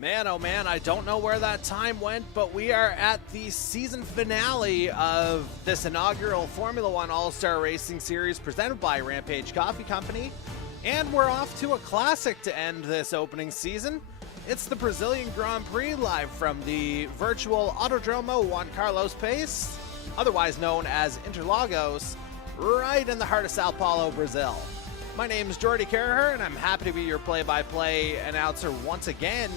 Man, oh man, I don't know where that time went, but we are at the season finale of this inaugural Formula One All-Star Racing Series presented by Rampage Coffee Company, and we're off to a classic to end this opening season. It's the Brazilian Grand Prix live from the virtual Autodromo Juan Carlos Pace, otherwise known as Interlagos, right in the heart of Sao Paulo, Brazil. My name is Jordy Carraher, and I'm happy to be your play-by-play announcer once again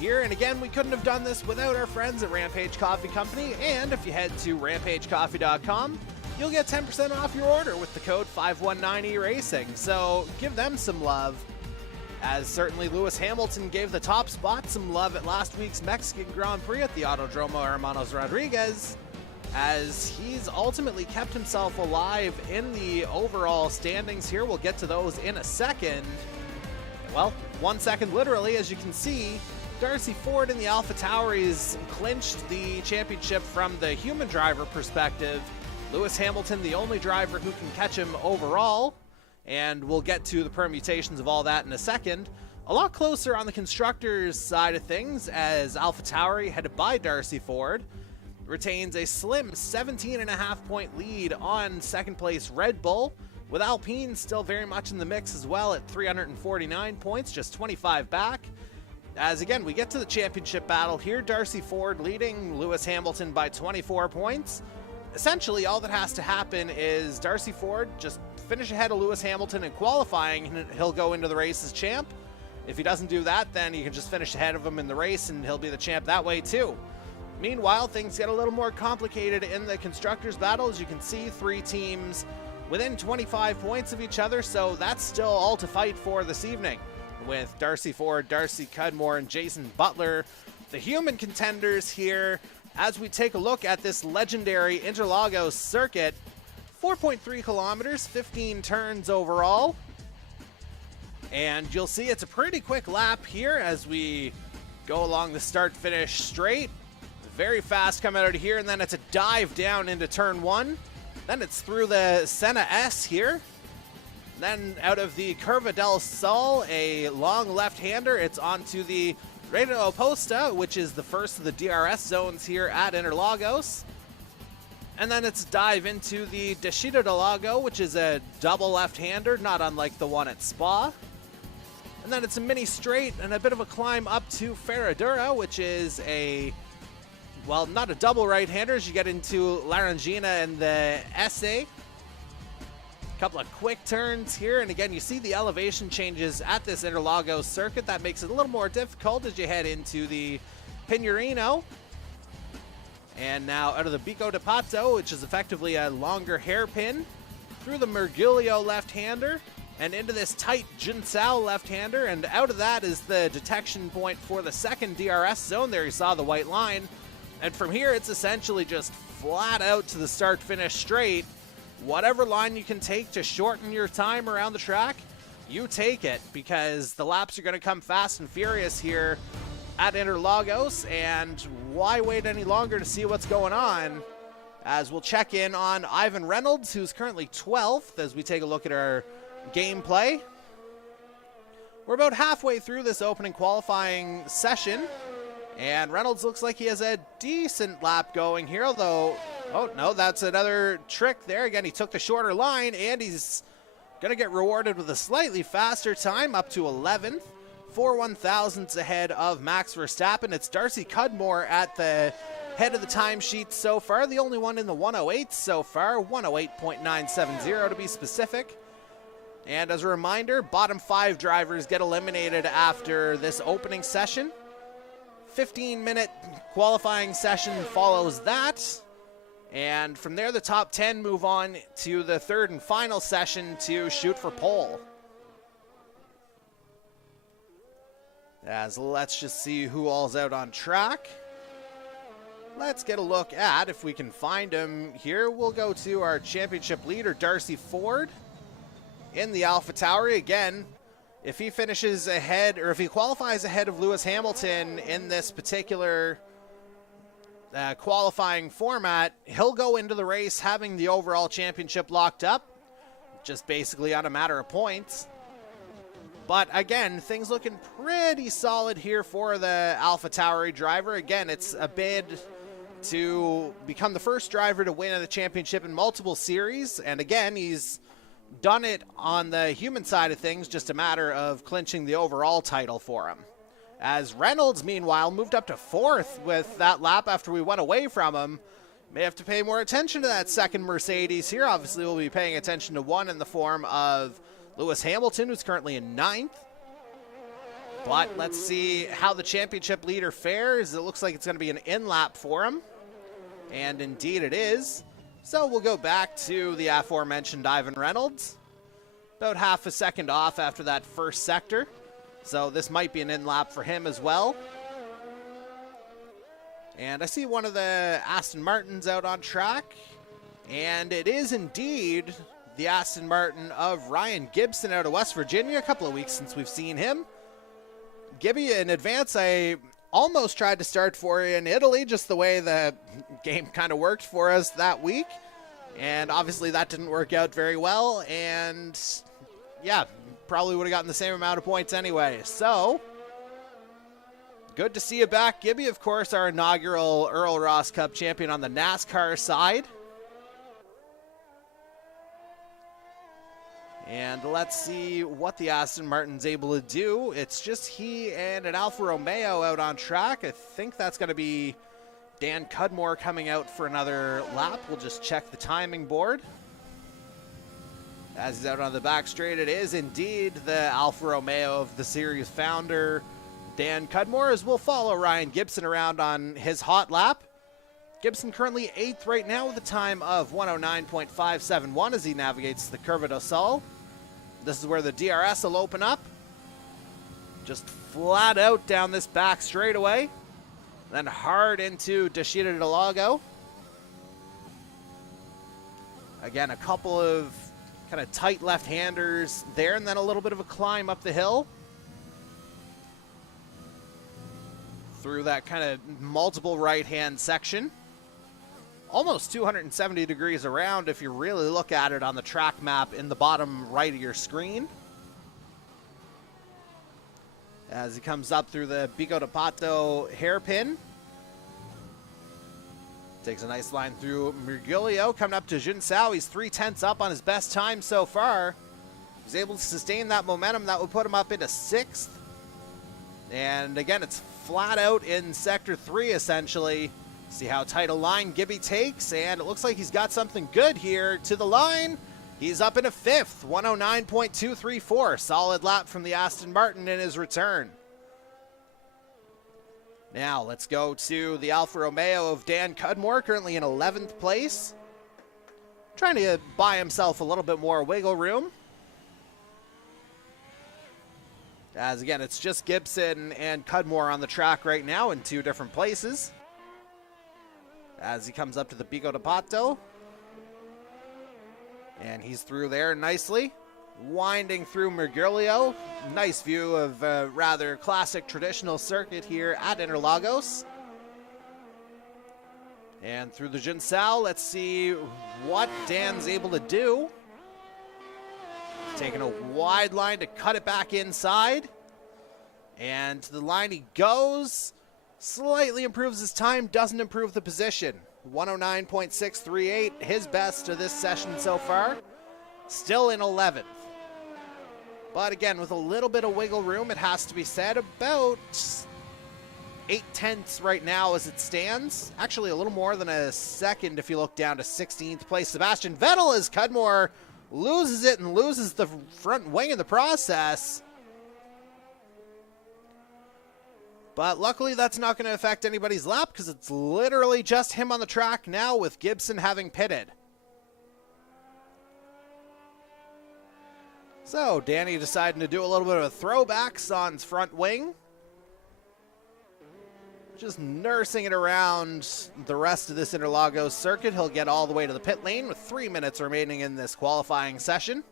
here. And again, we couldn't have done this without our friends at Rampage Coffee Company, and if you head to rampagecoffee.com, you'll get 10% off your order with the code 519ERACING, so give them some love, as certainly Lewis Hamilton gave the top spot some love at last week's Mexican Grand Prix at the Autodromo Hermanos Rodriguez, as he's ultimately kept himself alive in the overall standings here. We'll get to those in a second. Well, 1 second literally, as you can see, Darcy Ford in the AlphaTauris clinched the championship from the human driver perspective. Lewis Hamilton, the only driver who can catch him overall, and we'll get to the permutations of all that in a second. A lot closer on the constructors' side of things, as AlphaTauri, headed by Darcy Ford, retains a slim 17.5 point lead on second place Red Bull, with Alpine still very much in the mix as well at 349 points, just 25 back. As again, we get to the championship battle here, Darcy Ford leading Lewis Hamilton by 24 points. Essentially, all that has to happen is Darcy Ford just finish ahead of Lewis Hamilton in qualifying, and he'll go into the race as champ. If he doesn't do that, then he can just finish ahead of him in the race, and he'll be the champ that way too. Meanwhile, things get a little more complicated in the constructors' battle. As you can see, 3 teams within 25 points of each other, so that's still all to fight for this evening, with Darcy Ford, Darcy Cudmore, and Jason Butler, the human contenders here, as we take a look at this legendary Interlagos circuit. 4.3 kilometers, 15 turns overall, and you'll see it's a pretty quick lap here as we go along the start-finish straight. Very fast coming out of here, and then it's a dive down into turn 1. Then it's through the Senna S here. Then out of the Curva del Sol, a long left-hander. It's onto the Reta Oposta, which is the first of the DRS zones here at Interlagos. And then it's dive into the Descida del Lago, which is a double left-hander, not unlike the one at Spa. And then it's a mini straight and a bit of a climb up to Ferradura, which is a, well, not a double right-hander as you get into Laranjina and the SA. Couple of quick turns here, and again, you see the elevation changes at this Interlagos circuit. That makes it a little more difficult as you head into the Pinheirino. And now out of the Bico de Pato, which is effectively a longer hairpin, through the Mergulho left-hander, and into this tight Jinsao left-hander, and out of that is the detection point for the second DRS zone. There you saw the white line. And from here, it's essentially just flat out to the start-finish straight. Whatever line you can take to shorten your time around the track, you take it, because the laps are going to come fast and furious here at Interlagos, and why wait any longer to see what's going on, as we'll check in on Ivan Reynolds, who's currently 12th, as we take a look at our gameplay. We're about halfway through this opening qualifying session, and Reynolds looks like he has a decent lap going here, although, oh no, that's another trick there. Again, he took the shorter line, and he's going to get rewarded with a slightly faster time, up to 11th. 4 1,000ths ahead of Max Verstappen. It's Darcy Cudmore at the head of the timesheet so far, the only one in the 108 so far, 108.970 to be specific. And as a reminder, bottom 5 drivers get eliminated after this opening session. 15-minute qualifying session follows that. And from there, the top 10 move on to the third and final session to shoot for pole. As let's just see who all's out on track. Let's get a look at if we can find him here. We'll go to our championship leader, Darcy Ford, in the AlphaTauri. Again, if he finishes ahead, or if he qualifies ahead of Lewis Hamilton in this particular qualifying format, he'll go into the race having the overall championship locked up, just basically on a matter of points. But again, things looking pretty solid here for the AlphaTauri driver. Again, it's a bid to become the first driver to win the championship in multiple series. And again, he's done it on the human side of things, just a matter of clinching the overall title for him. As Reynolds, meanwhile, moved up to 4th with that lap after we went away from him. May have to pay more attention to that second Mercedes here. Obviously, we'll be paying attention to one in the form of Lewis Hamilton, who's currently in 9th. But let's see how the championship leader fares. It looks like it's going to be an in-lap for him. And indeed it is. So we'll go back to the aforementioned Ivan Reynolds. About half a second off after that first sector. So this might be an in-lap for him as well. And I see one of the Aston Martins out on track. And it is indeed the Aston Martin of Ryan Gibson out of West Virginia. A couple of weeks since we've seen him. Gibby, in advance, I almost tried to start for you in Italy, just the way the game kind of worked for us that week. And obviously that didn't work out very well. And yeah, probably would have gotten the same amount of points anyway. So, good to see you back, Gibby. Of course, our inaugural Earl Ross Cup champion on the NASCAR side. And let's see what the Aston Martin's able to do. It's just he and an Alfa Romeo out on track. I think that's going to be Dan Cudmore coming out for another lap. We'll just check the timing board. As he's out on the back straight, it is indeed the Alfa Romeo of the series founder, Dan Cudmore, as we'll follow Ryan Gibson around on his hot lap. Gibson currently 8th right now with a time of 109.571 as he navigates the Curva do Sol. This is where the DRS will open up. Just flat out down this back straightaway. Then hard into Descida del Lago. Again, a couple of kind of tight left-handers there, and then a little bit of a climb up the hill. Through that kind of multiple right-hand section. Almost 270 degrees around if you really look at it on the track map in the bottom right of your screen. As he comes up through the Bico de Pato hairpin. Takes a nice line through Mergulio, coming up to Junsao. He's 3/10 up on his best time so far. He's able to sustain that momentum. That would put him up into 6th. And again, it's flat out in Sector 3, essentially. See how tight a line Gibby takes, and it looks like he's got something good here to the line. He's up into 5th, 109.234. Solid lap from the Aston Martin in his return. Now let's go to the Alfa Romeo of Dan Cudmore, currently in 11th place. Trying to buy himself a little bit more wiggle room. As again, it's just Gibson and Cudmore on the track right now in 2 different places. As he comes up to the Bico de Pato. And he's through there nicely. Winding through Mergulio. Nice view of a rather classic traditional circuit here at Interlagos. And through the Junsao, let's see what Dan's able to do. Taking a wide line to cut it back inside. And to the line he goes. Slightly improves his time, doesn't improve the position. 109.638, his best of this session so far. Still in 11th. But again, with a little bit of wiggle room, it has to be said, about 8/10 right now as it stands. Actually, a little more than a second if you look down to 16th place. Sebastian Vettel as Cudmore loses it and loses the front wing in the process. But luckily, that's not going to affect anybody's lap because it's literally just him on the track now with Gibson having pitted. So, Danny deciding to do a little bit of a throwback on his front wing. Just nursing it around the rest of this Interlagos circuit. He'll get all the way to the pit lane with 3 minutes remaining in this qualifying session.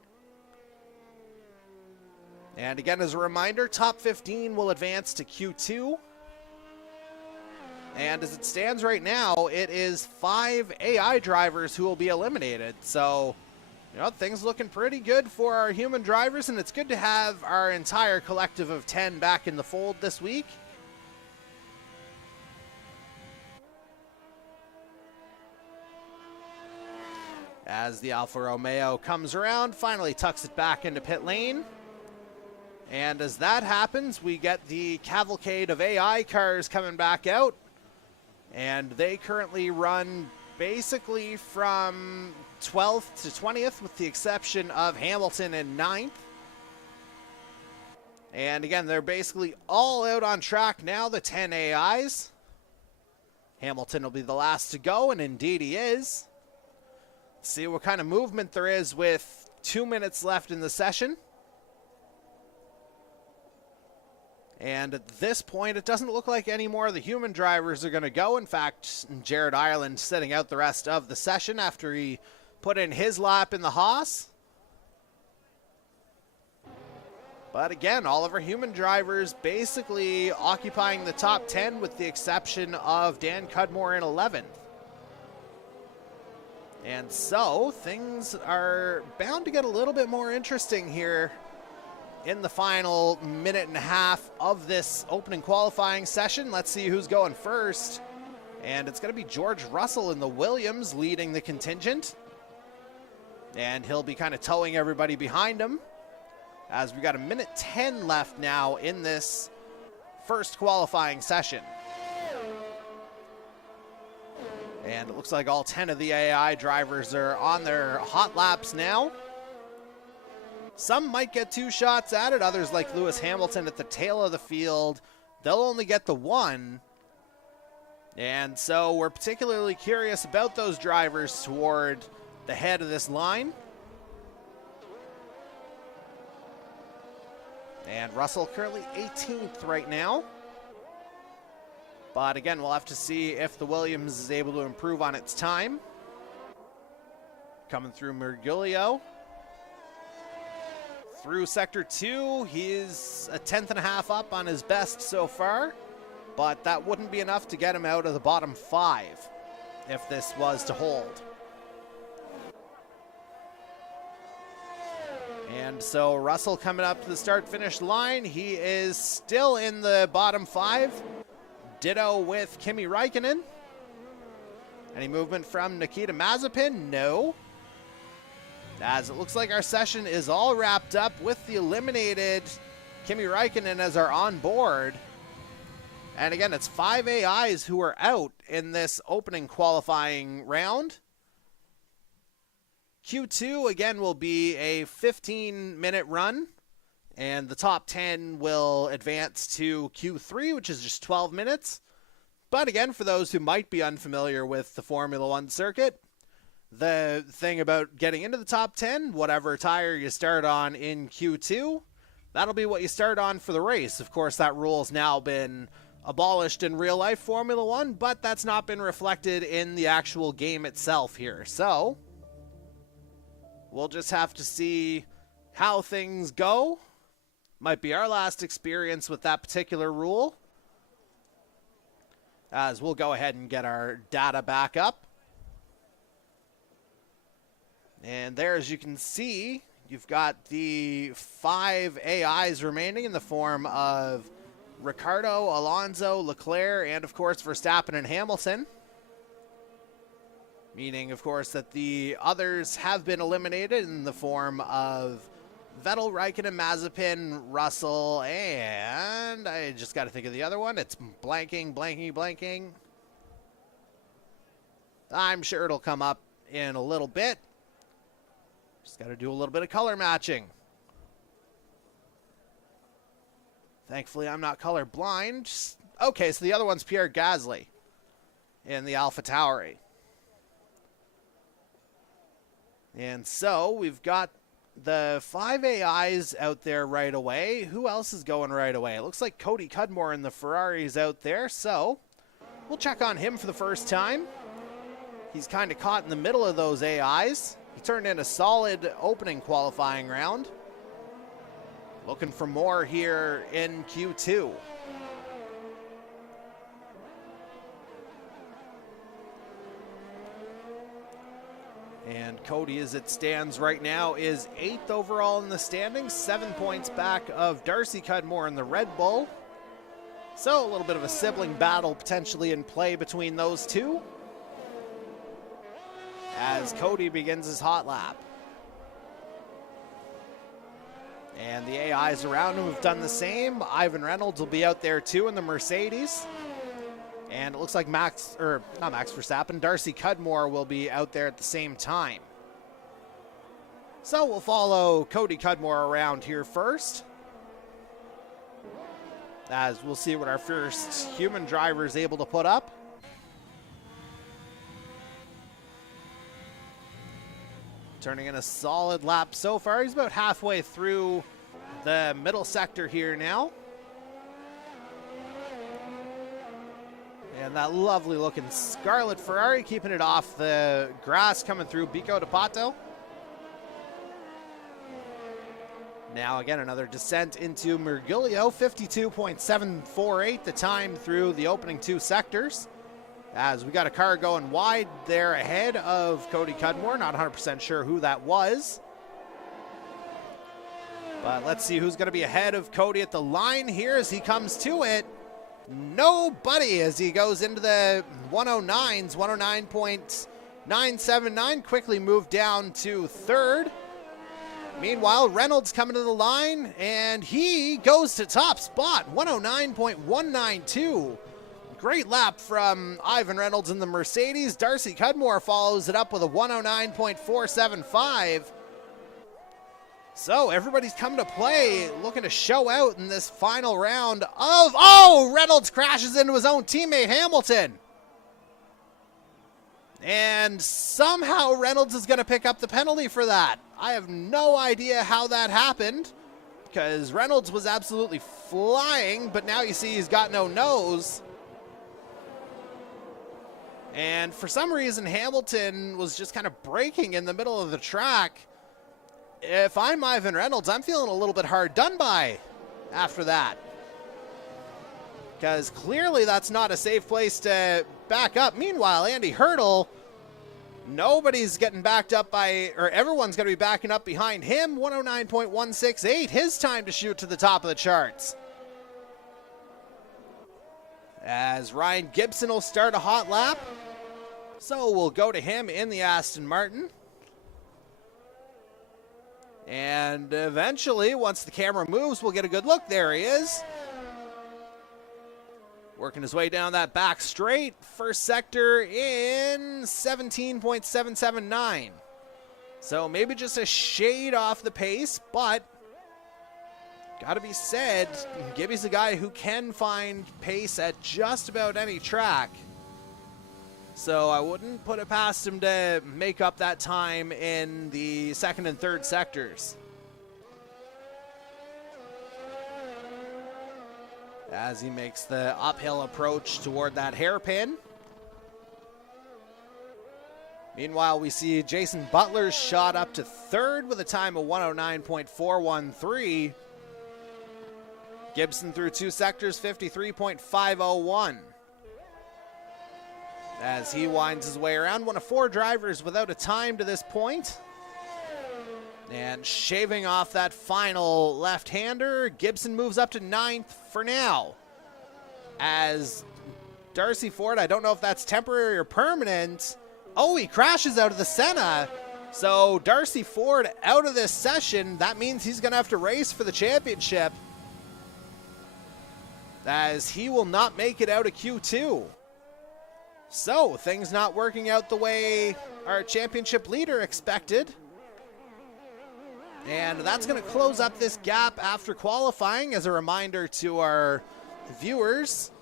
And again, as a reminder, top 15 will advance to Q2. And as it stands right now, it is 5 AI drivers who will be eliminated. So You know, things looking pretty good for our human drivers, and it's good to have our entire collective of 10 back in the fold this week. As the Alfa Romeo comes around, finally tucks it back into pit lane. And as that happens, we get the cavalcade of AI cars coming back out. And they currently run basically from 12th to 20th, with the exception of Hamilton in 9th. And again, they're basically all out on track now, the 10 AIs. Hamilton will be the last to go, and indeed he is. Let's see what kind of movement there is with 2 minutes left in the session. And at this point, it doesn't look like any more of the human drivers are going to go. In fact, Jared Ireland sitting out the rest of the session after he put in his lap in the Haas. But again, all of our human drivers basically occupying the top 10 with the exception of Dan Cudmore in 11th. And so things are bound to get a little bit more interesting here in the final minute and a half of this opening qualifying session. Let's see who's going first. And it's going to be George Russell in the Williams leading the contingent. And he'll be kind of towing everybody behind him, as we've got a minute 10 left now in this first qualifying session. And it looks like all 10 of the AI drivers are on their hot laps now. Some might get 2 shots at it. Others, like Lewis Hamilton at the tail of the field, they'll only get the 1. And so we're particularly curious about those drivers toward the head of this line. And Russell currently 18th right now. But again, we'll have to see if the Williams is able to improve on its time. Coming through Mergulio. Through Sector 2, he's a 10.5 up on his best so far. But that wouldn't be enough to get him out of the bottom 5 if this was to hold. And so Russell coming up to the start-finish line. He is still in the bottom 5. Ditto with Kimi Räikkönen. Any movement from Nikita Mazepin? No. As it looks like our session is all wrapped up with the eliminated Kimi Räikkönen as our on-board. And again, it's 5 AIs who are out in this opening qualifying round. Q2, again, will be a 15-minute run, and the top 10 will advance to Q3, which is just 12 minutes. But again, for those who might be unfamiliar with the Formula One circuit, the thing about getting into the top 10, whatever tire you start on in Q2, that'll be what you start on for the race. Of course, that rule's now been abolished in real-life Formula One, but that's not been reflected in the actual game itself here. So we'll just have to see how things go. Might be our last experience with that particular rule, as we'll go ahead and get our data back up. And there, as you can see, you've got the 5 AIs remaining in the form of Ricciardo, Alonso, Leclerc, and of course Verstappen and Hamilton. Meaning, of course, that the others have been eliminated in the form of Vettel, Raikkonen, Mazepin, Russell, and I just got to think of the other one. It's blanking. I'm sure it'll come up in a little bit. Just got to do a little bit of color matching. Thankfully, I'm not color blind. Okay, so the other one's Pierre Gasly in the AlphaTauri. And so we've got the 5 AIs out there right away. Who else is going right away? It looks like Cody Cudmore in the Ferraris out there, so we'll check on him for the first time. He's kind of caught in the middle of those AIs. He turned in a solid opening qualifying round. Looking for more here in Q2. And Cody, as it stands right now, is 8th overall in the standings, 7 points back of Darcy Cudmore in the Red Bull. So a little bit of a sibling battle potentially in play between those two, as Cody begins his hot lap. And the AIs around him have done the same. Ivan Reynolds will be out there too in the Mercedes. And it looks like not Max Verstappen, Darcy Cudmore will be out there at the same time. So we'll follow Cody Cudmore around here first, as we'll see what our first human driver is able to put up. Turning in a solid lap so far. He's about halfway through the middle sector here now. And that lovely looking Scarlet Ferrari keeping it off the grass coming through Bico de Pato. Now again, another descent into Mergulio, 52.748 the time through the opening 2 sectors. As we got a car going wide there ahead of Cody Cudmore. Not 100% sure who that was. But let's see who's going to be ahead of Cody at the line here as he comes to it. Nobody, as he goes into the 109s, 109.979, quickly moved down to 3rd. Meanwhile, Reynolds coming to the line, and he goes to top spot, 109.192. Great lap from Ivan Reynolds in the Mercedes. Darcy Cudmore follows it up with a 109.475. So everybody's come to play, looking to show out in this final round of... Oh, Reynolds crashes into his own teammate Hamilton. And somehow Reynolds is going to pick up the penalty for that. I have no idea how that happened, because Reynolds was absolutely flying, but now you see he's got no nose. And for some reason, Hamilton was just kind of braking in the middle of the track. If I'm Ivan Reynolds, I'm feeling a little bit hard done by after that, because clearly that's not a safe place to back up. Meanwhile, Andy Hurdle, nobody's getting backed up by, or everyone's going to be backing up behind him. 109.168, his time to shoot to the top of the charts. As Ryan Gibson will start a hot lap. So we'll go to him in the Aston Martin. And eventually, once the camera moves, we'll get a good look. There he is. Working his way down that back straight. First sector in 17.779. So maybe just a shade off the pace, but gotta be said, Gibby's a guy who can find pace at just about any track. So I wouldn't put it past him to make up that time in the 2nd and 3rd sectors. As he makes the uphill approach toward that hairpin. Meanwhile, we see Jason Butler's shot up to 3rd with a time of 109.413. Gibson through 2 sectors, 53.501. As he winds his way around, one of 4 drivers without a time to this point. And shaving off that final left-hander, Gibson moves up to 9th for now. As Darcy Ford, I don't know if that's temporary or permanent. Oh, he crashes out of the Senna. So Darcy Ford out of this session. That means he's going to have to race for the championship, as he will not make it out of Q2. So things not working out the way our championship leader expected. And that's going to close up this gap after qualifying. As a reminder to our viewers,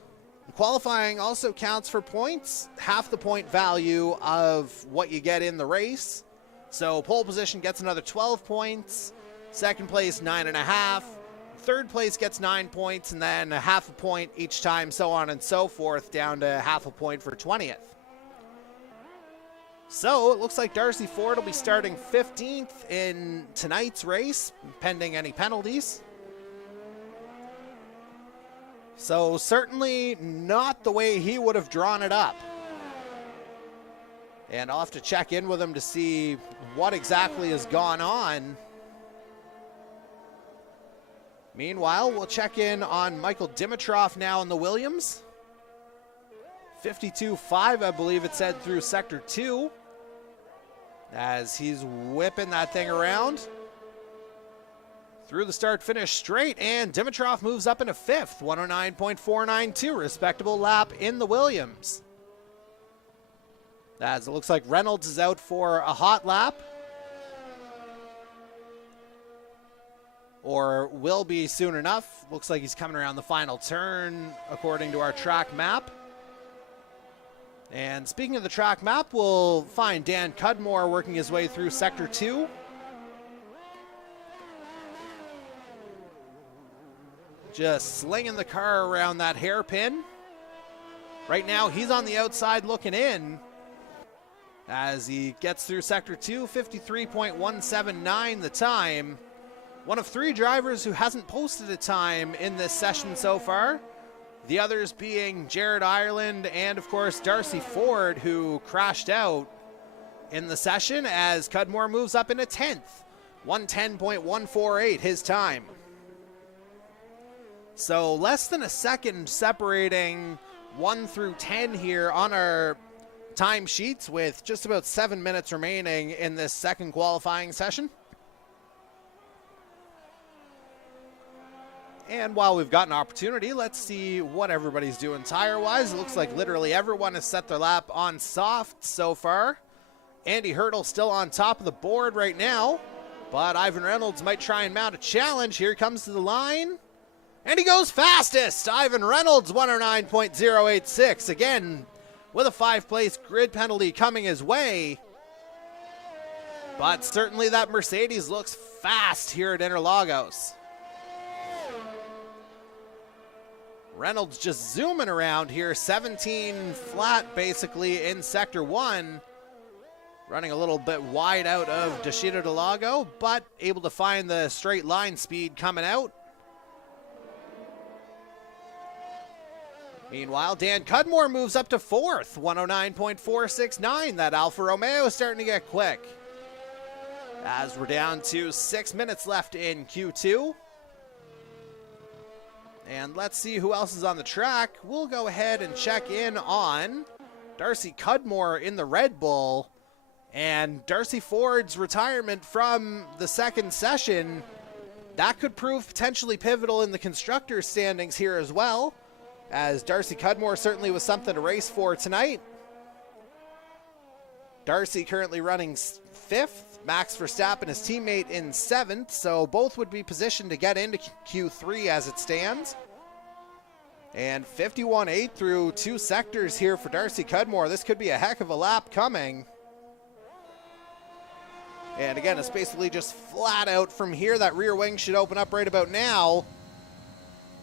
qualifying also counts for points, half the point value of what you get in the race. So pole position gets another 12 points, 2nd place 9.5, 3rd place gets 9 points, and then a half a point each time, so on and so forth, down to half a point for 20th. So it looks like Darcy Ford will be starting 15th in tonight's race, pending any penalties. So certainly not the way he would have drawn it up. And I'll have to check in with him to see what exactly has gone on. Meanwhile, we'll check in on Michael Dimitrov now in the Williams. 52.5, I believe it said, through Sector 2. As he's whipping that thing around. Through the start-finish straight, and Dimitrov moves up into 5th. 109.492, respectable lap in the Williams. As it looks like Reynolds is out for a hot lap. Or will be soon enough. Looks like he's coming around the final turn according to our track map. And speaking of the track map, we'll find Dan Cudmore working his way through Sector 2. Just slinging the car around that hairpin. Right now, he's on the outside looking in. As he gets through Sector 2, 53.179 the time. One of 3 drivers who hasn't posted a time in this session so far. The others being Jared Ireland and, of course, Darcy Ford, who crashed out in the session as Cudmore moves up into 10th. 110.148 his time. So less than a second separating 1 through 10 here on our time sheets, with just about 7 minutes remaining in this second qualifying session. And while we've got an opportunity, let's see what everybody's doing tire-wise. It looks like literally everyone has set their lap on soft so far. Andy Hurdle still on top of the board right now, but Ivan Reynolds might try and mount a challenge. Here he comes to the line, and he goes fastest. Ivan Reynolds, 109.086. Again, with a 5-place grid penalty coming his way. But certainly that Mercedes looks fast here at Interlagos. Reynolds just zooming around here, 17 flat basically in Sector 1. Running a little bit wide out of Deshida del Lago, but able to find the straight line speed coming out. Meanwhile, Dan Cudmore moves up to 4th, 109.469. That Alfa Romeo is starting to get quick. As we're down to 6 minutes left in Q2. And let's see who else is on the track. We'll go ahead and check in on Darcy Cudmore in the Red Bull. And Darcy Ford's retirement from the second session, that could prove potentially pivotal in the constructors' standings here as well, as Darcy Cudmore certainly was something to race for tonight. Darcy currently running 5th, Max Verstappen, his teammate, in 7th, so both would be positioned to get into Q3 as it stands. And 51.8 through 2 sectors here for Darcy Cudmore. This could be a heck of a lap coming. And again, it's basically just flat out from here. That rear wing should open up right about now.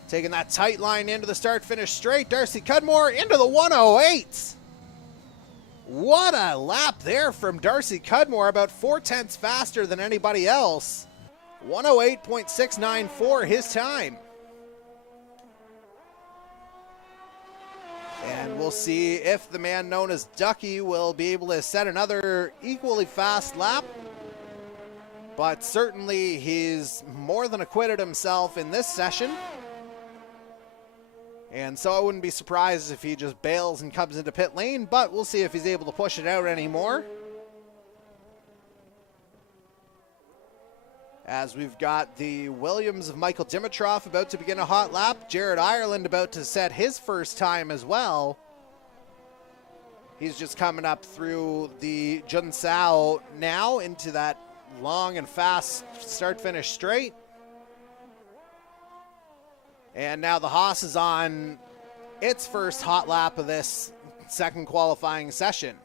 Taking that tight line into the start-finish straight. Darcy Cudmore into the 108. What a lap there from Darcy Cudmore. About 4/10 faster than anybody else. 108.694 his time. And we'll see if the man known as Ducky will be able to set another equally fast lap. But certainly he's more than acquitted himself in this session. And so I wouldn't be surprised if he just bails and comes into pit lane, but we'll see if he's able to push it out anymore. As we've got the Williams of Michael Dimitrov about to begin a hot lap. Jared Ireland about to set his first time as well. He's just coming up through the Junsao now into that long and fast start-finish straight. And now the Haas is on its first hot lap of this second qualifying session.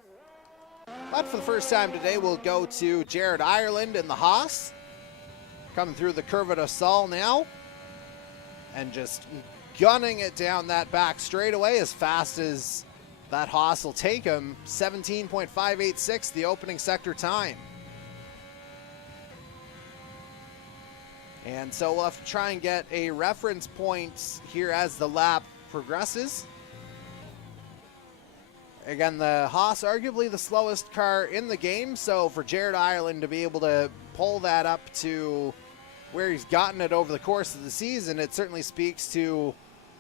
But for the first time today, we'll go to Jared Ireland in the Haas. Coming through the Curva do Sol now. And just gunning it down that back straightaway as fast as that Haas will take him. 17.586, the opening sector time. And so we'll have to try and get a reference point here as the lap progresses. Again, the Haas, arguably the slowest car in the game, so for Jared Ireland to be able to pull that up to where he's gotten it over the course of the season, it certainly speaks to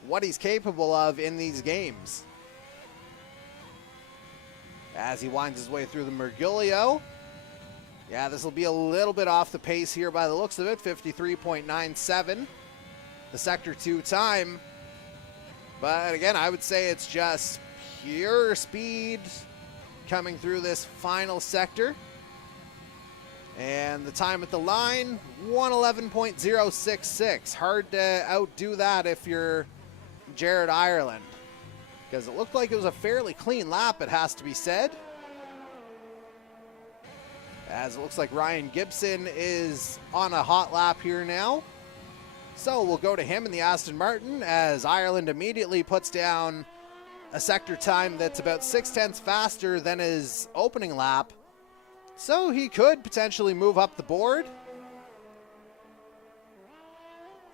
what he's capable of in these games. As he winds his way through the Mergulio. Yeah, this will be a little bit off the pace here by the looks of it, 53.97, the Sector 2 time. But again, I would say it's just pure speed coming through this final sector. And the time at the line, 111.066. Hard to outdo that if you're Jared Ireland, because it looked like it was a fairly clean lap, it has to be said. As it looks like Ryan Gibson is on a hot lap here now. So we'll go to him in the Aston Martin as Ireland immediately puts down a sector time that's about 0.6 faster than his opening lap. So he could potentially move up the board.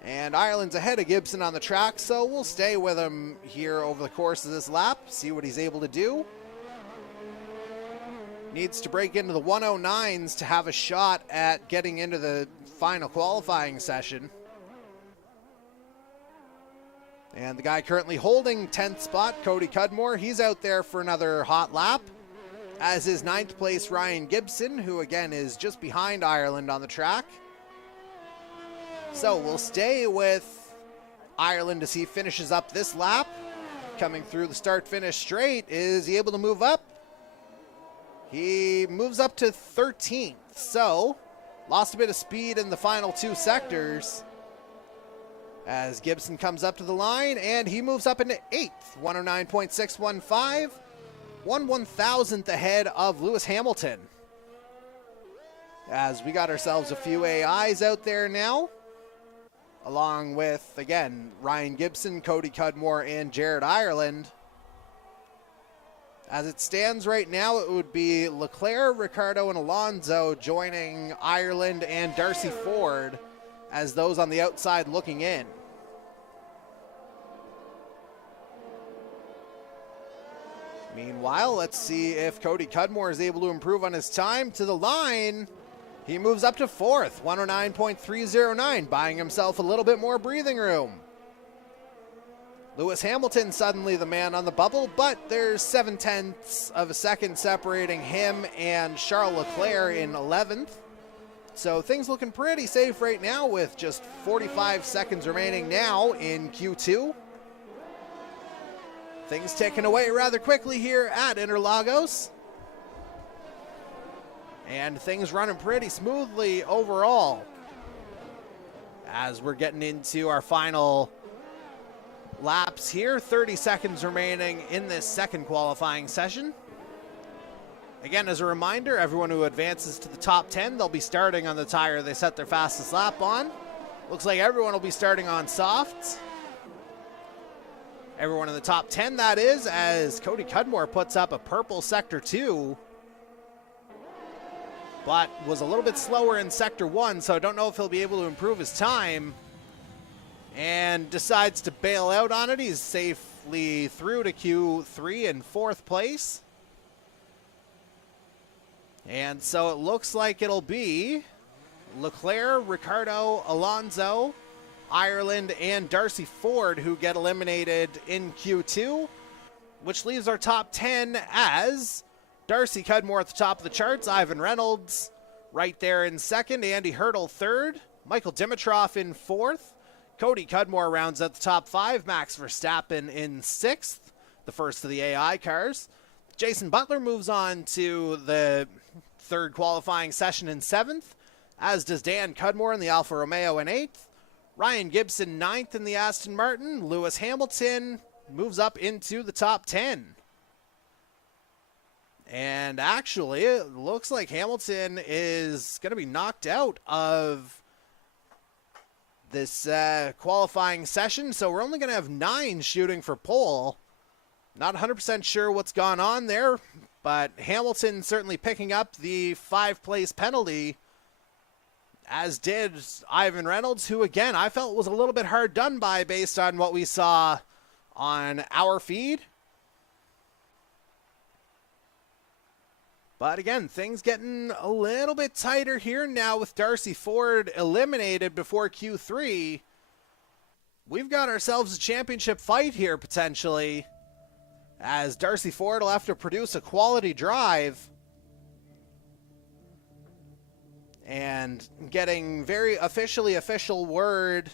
And Ireland's ahead of Gibson on the track, so we'll stay with him here over the course of this lap, see what he's able to do. Needs to break into the 109s to have a shot at getting into the final qualifying session. And the guy currently holding 10th spot, Cody Cudmore, he's out there for another hot lap, as is 9th place Ryan Gibson, who again is just behind Ireland on the track. So we'll stay with Ireland as he finishes up this lap. Coming through the start-finish straight, is he able to move up? He moves up to 13th, so lost a bit of speed in the final two sectors as Gibson comes up to the line, and he moves up into 8th, 109.615, 1/1000th ahead of Lewis Hamilton. As we got ourselves a few AIs out there now, along with, again, Ryan Gibson, Cody Cudmore, and Jared Ireland. As it stands right now, it would be Leclerc, Ricciardo, and Alonso joining Ireland and Darcy Ford as those on the outside looking in. Meanwhile, let's see if Cody Cudmore is able to improve on his time. To the line, he moves up to 4th, 109.309, buying himself a little bit more breathing room. Lewis Hamilton suddenly the man on the bubble, but there's 0.7 of a second separating him and Charles Leclerc in 11th. So things looking pretty safe right now with just 45 seconds remaining now in Q2. Things ticking away rather quickly here at Interlagos. And things running pretty smoothly overall as we're getting into our final laps here. 30 seconds remaining in this second qualifying session. Again, as a reminder, everyone who advances to the top 10, they'll be starting on the tire they set their fastest lap on. Looks like everyone will be starting on softs. Everyone in the top 10, that is, as Cody Cudmore puts up a purple Sector 2, but was a little bit slower in Sector 1, so I don't know if he'll be able to improve his time, and decides to bail out on it. He's safely through to Q3 in 4th place. And so it looks like it'll be Leclerc, Ricciardo, Alonso, Ireland, and Darcy Ford who get eliminated in Q2, which leaves our top 10 as Darcy Cudmore at the top of the charts, Ivan Reynolds right there in 2nd, Andy Hurdle 3rd, Michael Dimitrov in 4th, Cody Cudmore rounds at the top 5, Max Verstappen in 6th, the first of the AI cars. Jason Butler moves on to the 3rd qualifying session in 7th, as does Dan Cudmore in the Alfa Romeo in 8th. Ryan Gibson 9th in the Aston Martin. Lewis Hamilton moves up into the top 10. And actually, it looks like Hamilton is going to be knocked out of this qualifying session, so we're only going to have 9 shooting for pole. Not 100% sure what's gone on there, but Hamilton certainly picking up the 5-place penalty, as did Ivan Reynolds, who again I felt was a little bit hard done by based on what we saw on our feed. But again, things getting a little bit tighter here now with Darcy Ford eliminated before Q3. We've got ourselves a championship fight here potentially, as Darcy Ford will have to produce a quality drive. And getting very official word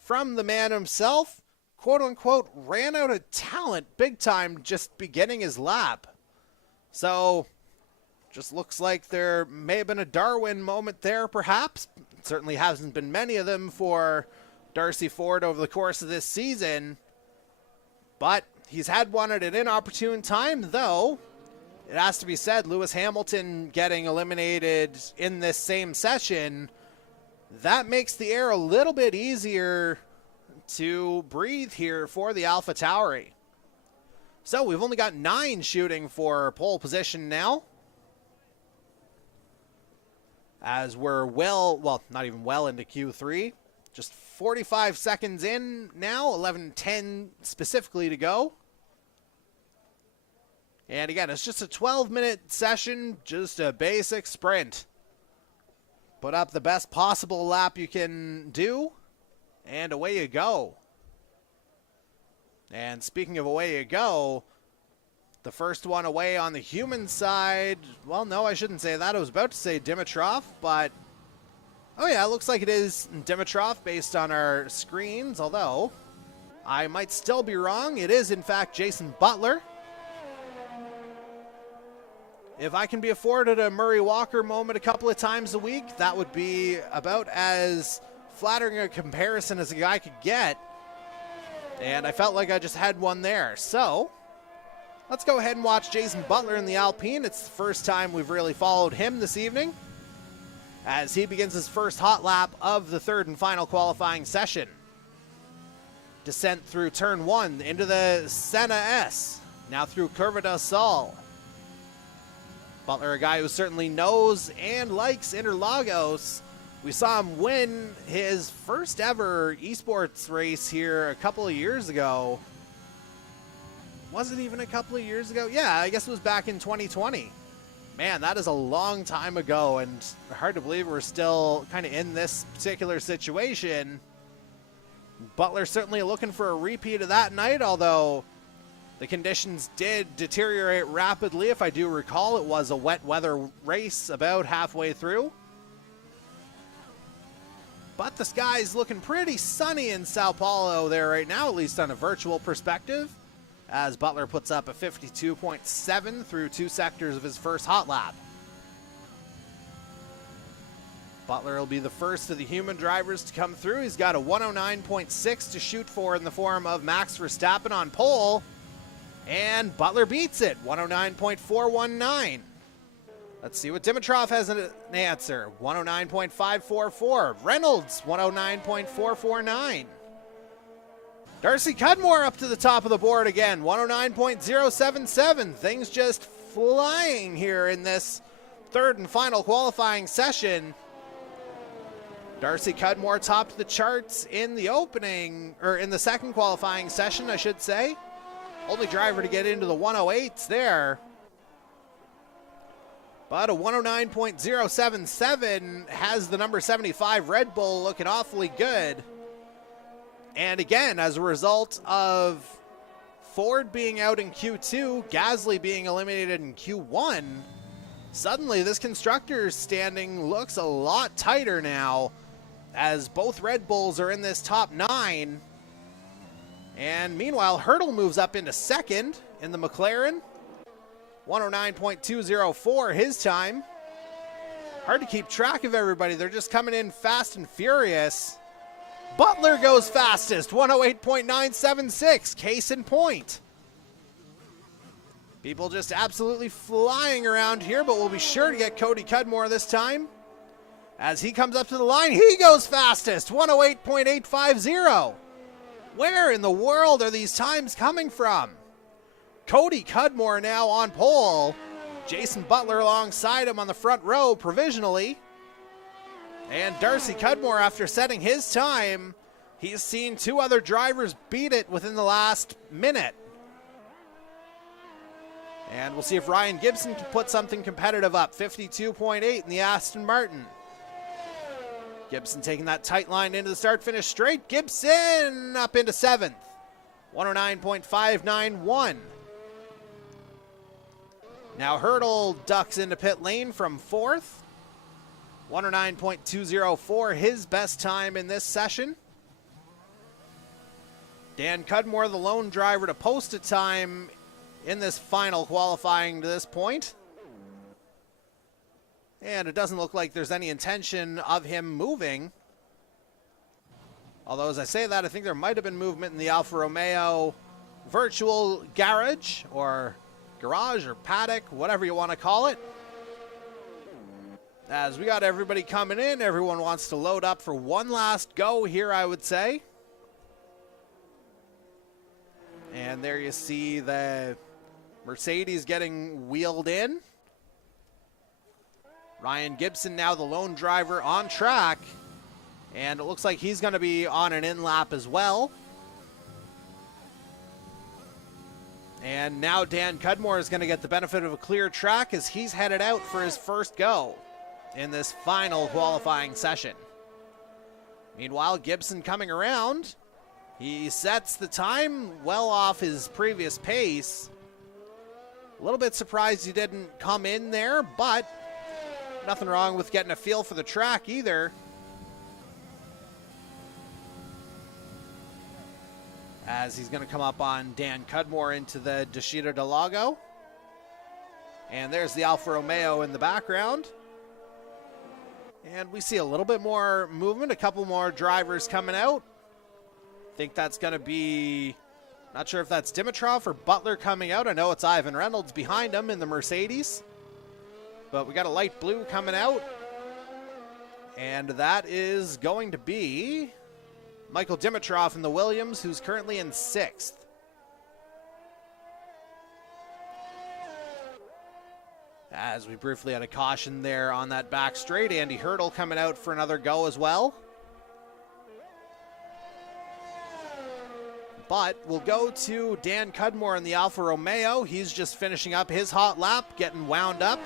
from the man himself, quote unquote, ran out of talent big time just beginning his lap. So just looks like there may have been a Darwin moment there, perhaps. It certainly hasn't been many of them for Darcy Ford over the course of this season. But he's had one at an inopportune time, though. It has to be said, Lewis Hamilton getting eliminated in this same session, that makes the air a little bit easier to breathe here for the AlphaTauri. So we've only got 9 shooting for pole position now, as we're not even well into Q3. Just 45 seconds in now, 11:10 specifically to go. And again, it's just a 12-minute session, just a basic sprint. Put up the best possible lap you can do, and away you go. And speaking of away you go, the first one away on the human side, well, no, I shouldn't say that. I was about to say Dimitrov, but oh yeah, it looks like it is Dimitrov based on our screens, although I might still be wrong. It is, in fact, Jason Butler. If I can be afforded a Murray Walker moment a couple of times a week, that would be about as flattering a comparison as a guy could get. And I felt like I just had one there. So let's go ahead and watch Jason Butler in the Alpine. It's the first time we've really followed him this evening, as he begins his first hot lap of the third and final qualifying session. Descent through turn 1 into the Senna S, now through Curva del Sol. Butler, a guy who certainly knows and likes Interlagos. We saw him win his first ever esports race here a couple of years ago. Was it even a couple of years ago? Yeah, I guess it was back in 2020. Man, that is a long time ago, and hard to believe we're still kind of in this particular situation. Butler certainly looking for a repeat of that night, although the conditions did deteriorate rapidly. If I do recall, it was a wet weather race about halfway through. But the sky's looking pretty sunny in Sao Paulo there right now, at least on a virtual perspective, as Butler puts up a 52.7 through 2 sectors of his first hot lap. Butler will be the first of the human drivers to come through. He's got a 109.6 to shoot for in the form of Max Verstappen on pole. And Butler beats it, 109.419. Let's see what Dimitrov has an answer, 109.544. Reynolds, 109.449. Darcy Cudmore up to the top of the board again, 109.077. Things just flying here in this third and final qualifying session. Darcy Cudmore topped the charts in the opening, or in the second qualifying session, I should say. Only driver to get into the 108s there. But a 109.077 has the number 75 Red Bull looking awfully good. And again, as a result of Ford being out in Q2, Gasly being eliminated in Q1, suddenly this constructor's standing looks a lot tighter now, as both Red Bulls are in this top 9. And meanwhile, Hurdle moves up into second in the McLaren. 109.204 his time. Hard to keep track of everybody. They're just coming in fast and furious. Butler goes fastest, 108.976, case in point. People just absolutely flying around here, but we'll be sure to get Cody Cudmore this time. As he comes up to the line, he goes fastest, 108.850. Where in the world are these times coming from? Cody Cudmore now on pole. Jason Butler alongside him on the front row provisionally. And Darcy Cudmore, after setting his time, he's seen 2 other drivers beat it within the last minute. And we'll see if Ryan Gibson can put something competitive up. 52.8 in the Aston Martin. Gibson taking that tight line into the start-finish straight. Gibson up into 7th. 109.591. Now Hurdle ducks into pit lane from 4th. 109.204, his best time in this session. Dan Cudmore, the lone driver to post a time in this final qualifying to this point. And it doesn't look like there's any intention of him moving. Although, as I say that, I think there might have been movement in the Alfa Romeo virtual garage or paddock, whatever you want to call it. As we got everybody coming in, everyone wants to load up for one last go here, I would say. And there you see the Mercedes getting wheeled in. Ryan Gibson now the lone driver on track. And it looks like he's going to be on an in-lap as well. And now Dan Cudmore is going to get the benefit of a clear track as he's headed out for his first go in this final qualifying session. Meanwhile, Gibson coming around. He sets the time well off his previous pace. A little bit surprised he didn't come in there, but nothing wrong with getting a feel for the track either. As he's going to come up on Dan Cudmore into the Interlagos. And there's the Alfa Romeo in the background. And we see a little bit more movement, a couple more drivers coming out. I think that's going to be, not sure if that's Dimitrov or Butler coming out. I know it's Ivan Reynolds behind him in the Mercedes. But we got a light blue coming out. And that is going to be Michael Dimitrov in the Williams, who's currently in 6th. As we briefly had a caution there on that back straight. Andy Hurdle coming out for another go as well. But we'll go to Dan Cudmore in the Alfa Romeo. He's just finishing up his hot lap, getting wound up.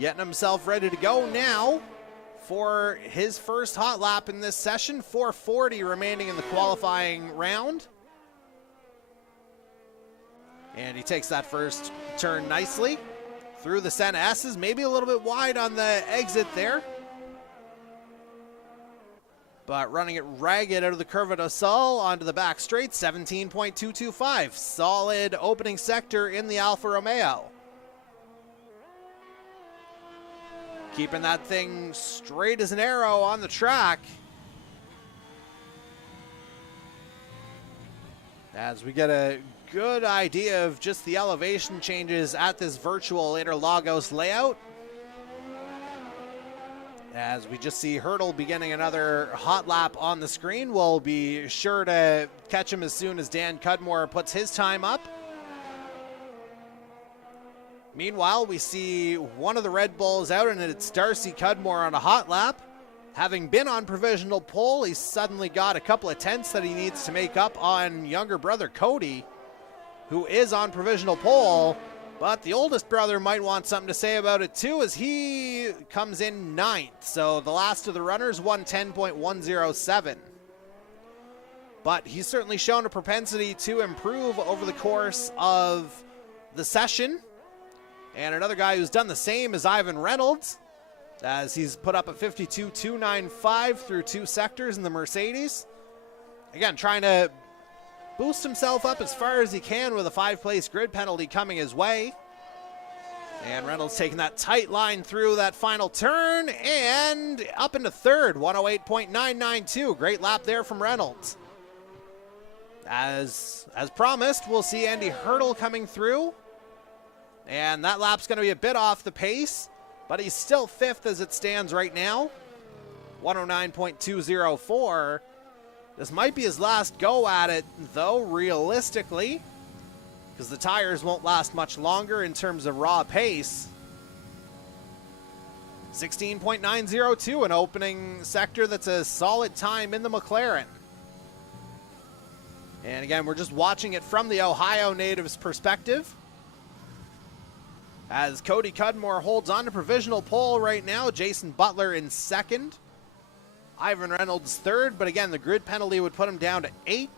Getting himself ready to go now for his first hot lap in this session. 4:40 remaining in the qualifying round. And he takes that first turn nicely through the Senna S's, maybe a little bit wide on the exit there. But running it ragged out of the Curva do Sol onto the back straight, 17.225. Solid opening sector in the Alfa Romeo. Keeping that thing straight as an arrow on the track. As we get a good idea of just the elevation changes at this virtual Interlagos layout. As we just see Hurdle beginning another hot lap on the screen. We'll be sure to catch him as soon as Dan Cudmore puts his time up. Meanwhile, we see one of the Red Bulls out, and it's Darcy Cudmore on a hot lap. Having been on provisional pole, he's suddenly got a couple of tenths that he needs to make up on younger brother Cody, who is on provisional pole. But the oldest brother might want something to say about it too, as he comes in 9th. So the last of the runners won 10.107. But he's certainly shown a propensity to improve over the course of the session. And another guy who's done the same is Ivan Reynolds, as he's put up a 52.295 through 2 sectors in the Mercedes. Again, trying to boost himself up as far as he can with a 5-place grid penalty coming his way. And Reynolds taking that tight line through that final turn and up into 3rd, 108.992. Great lap there from Reynolds. As promised, we'll see Andy Hurdle coming through. And that lap's going to be a bit off the pace, but he's still 5th as it stands right now. 109.204. This might be his last go at it, though, realistically, because the tires won't last much longer in terms of raw pace. 16.902, an opening sector that's a solid time in the McLaren. And again, we're just watching it from the Ohio native's perspective. As Cody Cudmore holds on to provisional pole right now. Jason Butler in second. Ivan Reynolds third, but again, the grid penalty would put him down to 8th.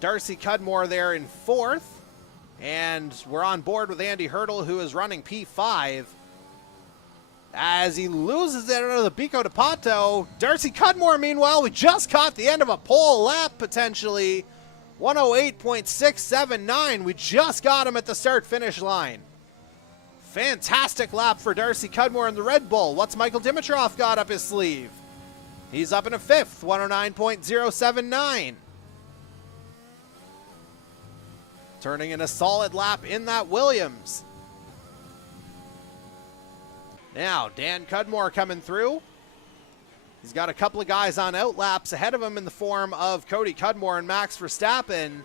Darcy Cudmore there in 4th. And we're on board with Andy Hurdle, who is running P5. As he loses it out of the Bico de Pato. Darcy Cudmore, meanwhile, we just caught the end of a pole lap, potentially. 108.679. We just got him at the start-finish line. Fantastic lap for Darcy Cudmore in the Red Bull. What's Michael Dimitrov got up his sleeve? He's up in a 5th, 109.079. Turning in a solid lap in that Williams. Now, Dan Cudmore coming through. He's got a couple of guys on outlaps ahead of him in the form of Cody Cudmore and Max Verstappen.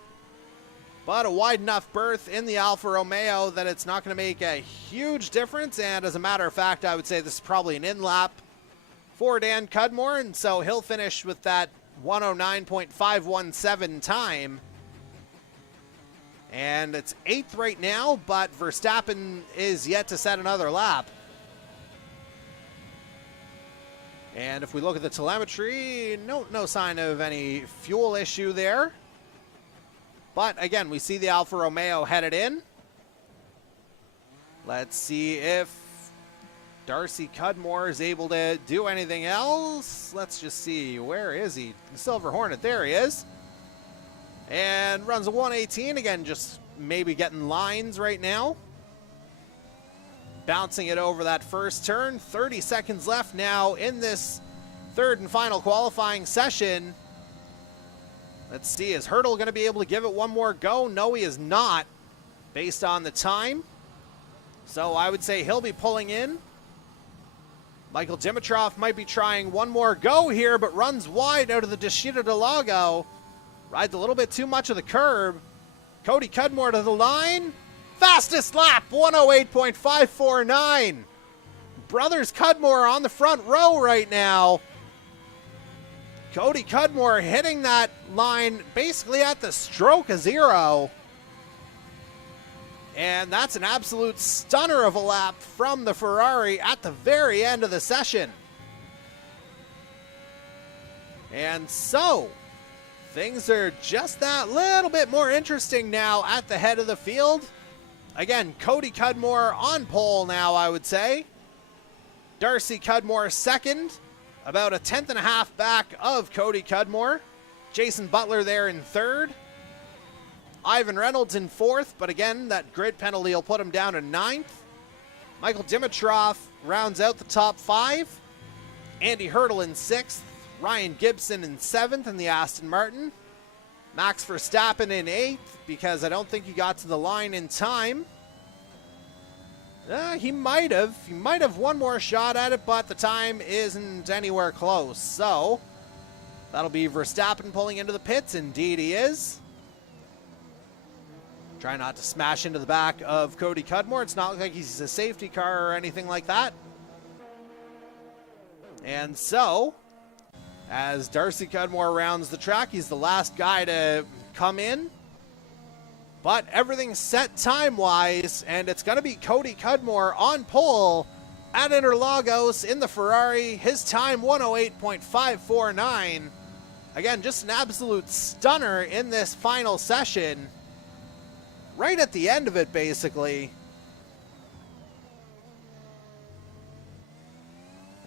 But a wide enough berth in the Alfa Romeo that it's not going to make a huge difference. And as a matter of fact, I would say this is probably an in-lap for Dan Cudmore. And so he'll finish with that 109.517 time. And it's 8th right now, but Verstappen is yet to set another lap. And if we look at the telemetry, no sign of any fuel issue there. But again, we see the Alfa Romeo headed in. Let's see if Darcy Cudmore is able to do anything else. Let's just see. Where is he? The Silver Hornet. There he is. And runs a 118. Again, just maybe getting lines right now. Bouncing it over that first turn. 30 seconds left now in this third and final qualifying session. Let's see, is Hurdle going to be able to give it one more go? No, he is not, based on the time. So I would say he'll be pulling in. Michael Dimitrov might be trying one more go here, but runs wide out of the Descida del Lago. Rides a little bit too much of the curb. Cody Cudmore to the line. Fastest lap, 108.549. Brothers Cudmore on the front row right now. Cody Cudmore hitting that line basically at the stroke of 0. And that's an absolute stunner of a lap from the Ferrari at the very end of the session. And so, things are just that little bit more interesting now at the head of the field. Again, Cody Cudmore on pole now, I would say. Darcy Cudmore second, about a 10th and a half back of Cody Cudmore. Jason Butler there in third. Ivan Reynolds in 4th, but again, that grid penalty will put him down to 9th. Michael Dimitrov rounds out the top 5. Andy Hurdle in 6th. Ryan Gibson in 7th in the Aston Martin. Max Verstappen in 8th, because I don't think he got to the line in time. He might have. He might have one more shot at it, but the time isn't anywhere close. So, that'll be Verstappen pulling into the pits. Indeed he is. Try not to smash into the back of Cody Cudmore. It's not like he's a safety car or anything like that. And so, as Darcy Cudmore rounds the track, he's the last guy to come in. But everything's set time-wise, and it's going to be Cody Cudmore on pole at Interlagos in the Ferrari. His time, 108.549. Again, just an absolute stunner in this final session. Right at the end of it, basically.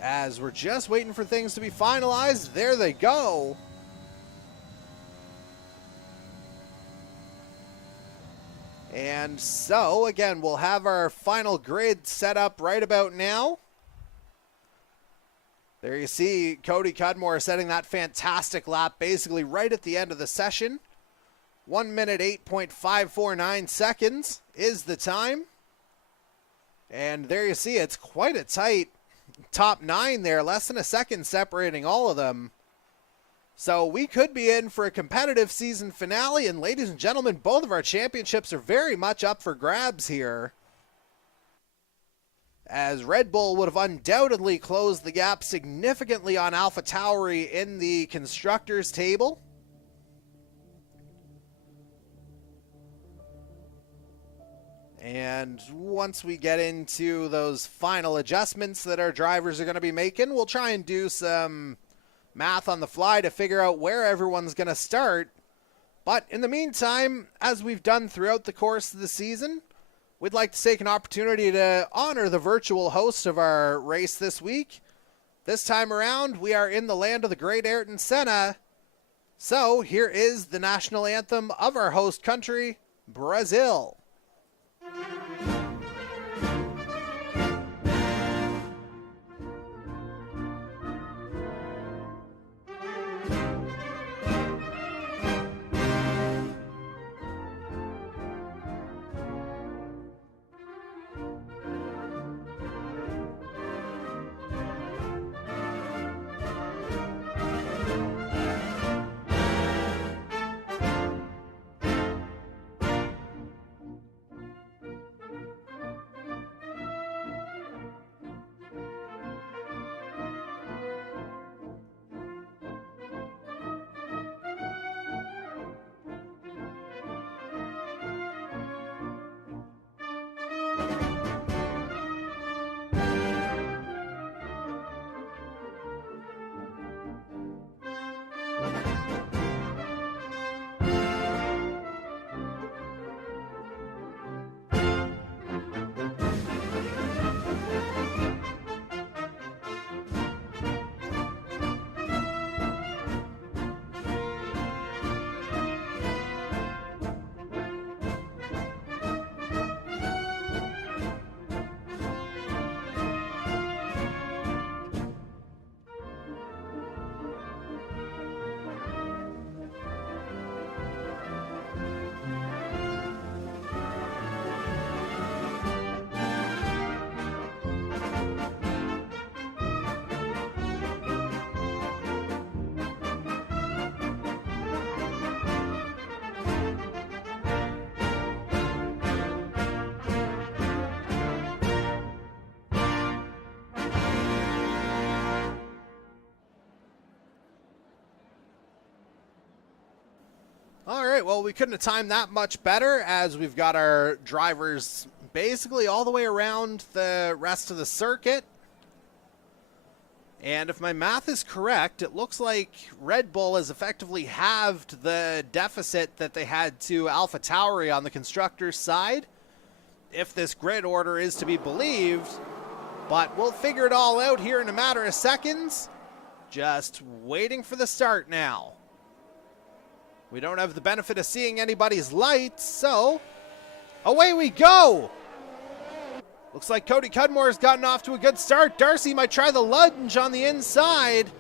As we're just waiting for things to be finalized, there they go. And so, again, we'll have our final grid set up right about now. There you see Cody Cudmore setting that fantastic lap basically right at the end of the session. 1 minute 8.549 seconds is the time. And there you see it's quite a tight top 9 there, less than a second separating all of them. So we could be in for a competitive season finale, and ladies and gentlemen, both of our championships are very much up for grabs here, as Red Bull would have undoubtedly closed the gap significantly on AlphaTauri in the constructors table. And once we get into those final adjustments that our drivers are going to be making, we'll try and do some math on the fly to figure out where everyone's going to start. But in the meantime, as we've done throughout the course of the season, we'd like to take an opportunity to honor the virtual host of our race this week. This time around, we are in the land of the great Ayrton Senna. So here is the national anthem of our host country, Brazil. All right, well, we couldn't have timed that much better as we've got our drivers basically all the way around the rest of the circuit. And if my math is correct, it looks like Red Bull has effectively halved the deficit that they had to AlphaTauri on the constructors' side, if this grid order is to be believed. But we'll figure it all out here in a matter of seconds. Just waiting for the start now. We don't have the benefit of seeing anybody's lights, so away we go. Looks like Cody Cudmore's gotten off to a good start. Darcy might try the lunge on the inside,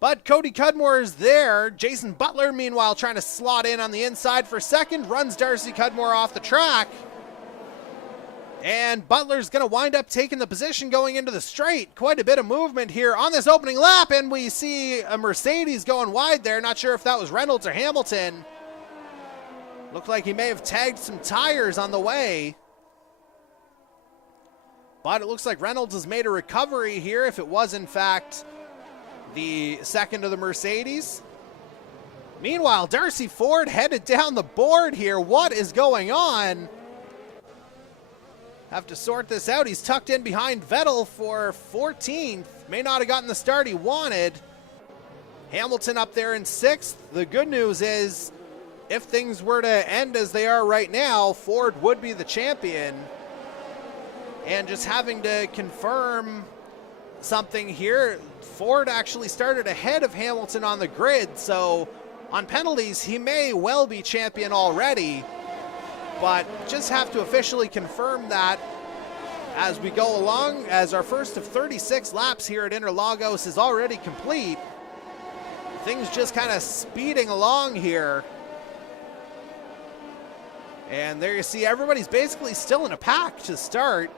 but Cody Cudmore is there. Jason Butler, meanwhile, trying to slot in on the inside for second, runs Darcy Cudmore off the track. And Butler's going to wind up taking the position going into the straight. Quite a bit of movement here on this opening lap, and we see a Mercedes going wide there. Not sure if that was Reynolds or Hamilton. Looked like he may have tagged some tires on the way. But it looks like Reynolds has made a recovery here, if it was in fact the second of the Mercedes. Meanwhile, Darcy Ford headed down the board here. What is going on? Have to sort this out. He's tucked in behind Vettel for 14th. May not have gotten the start he wanted. Hamilton up there in 6th. The good news is, if things were to end as they are right now, Ford would be the champion. And just having to confirm something here, Ford actually started ahead of Hamilton on the grid, so on penalties, he may well be champion already. But just have to officially confirm that as we go along, as our first of 36 laps here at Interlagos is already complete. Things just kind of speeding along here. And there you see everybody's basically still in a pack to start.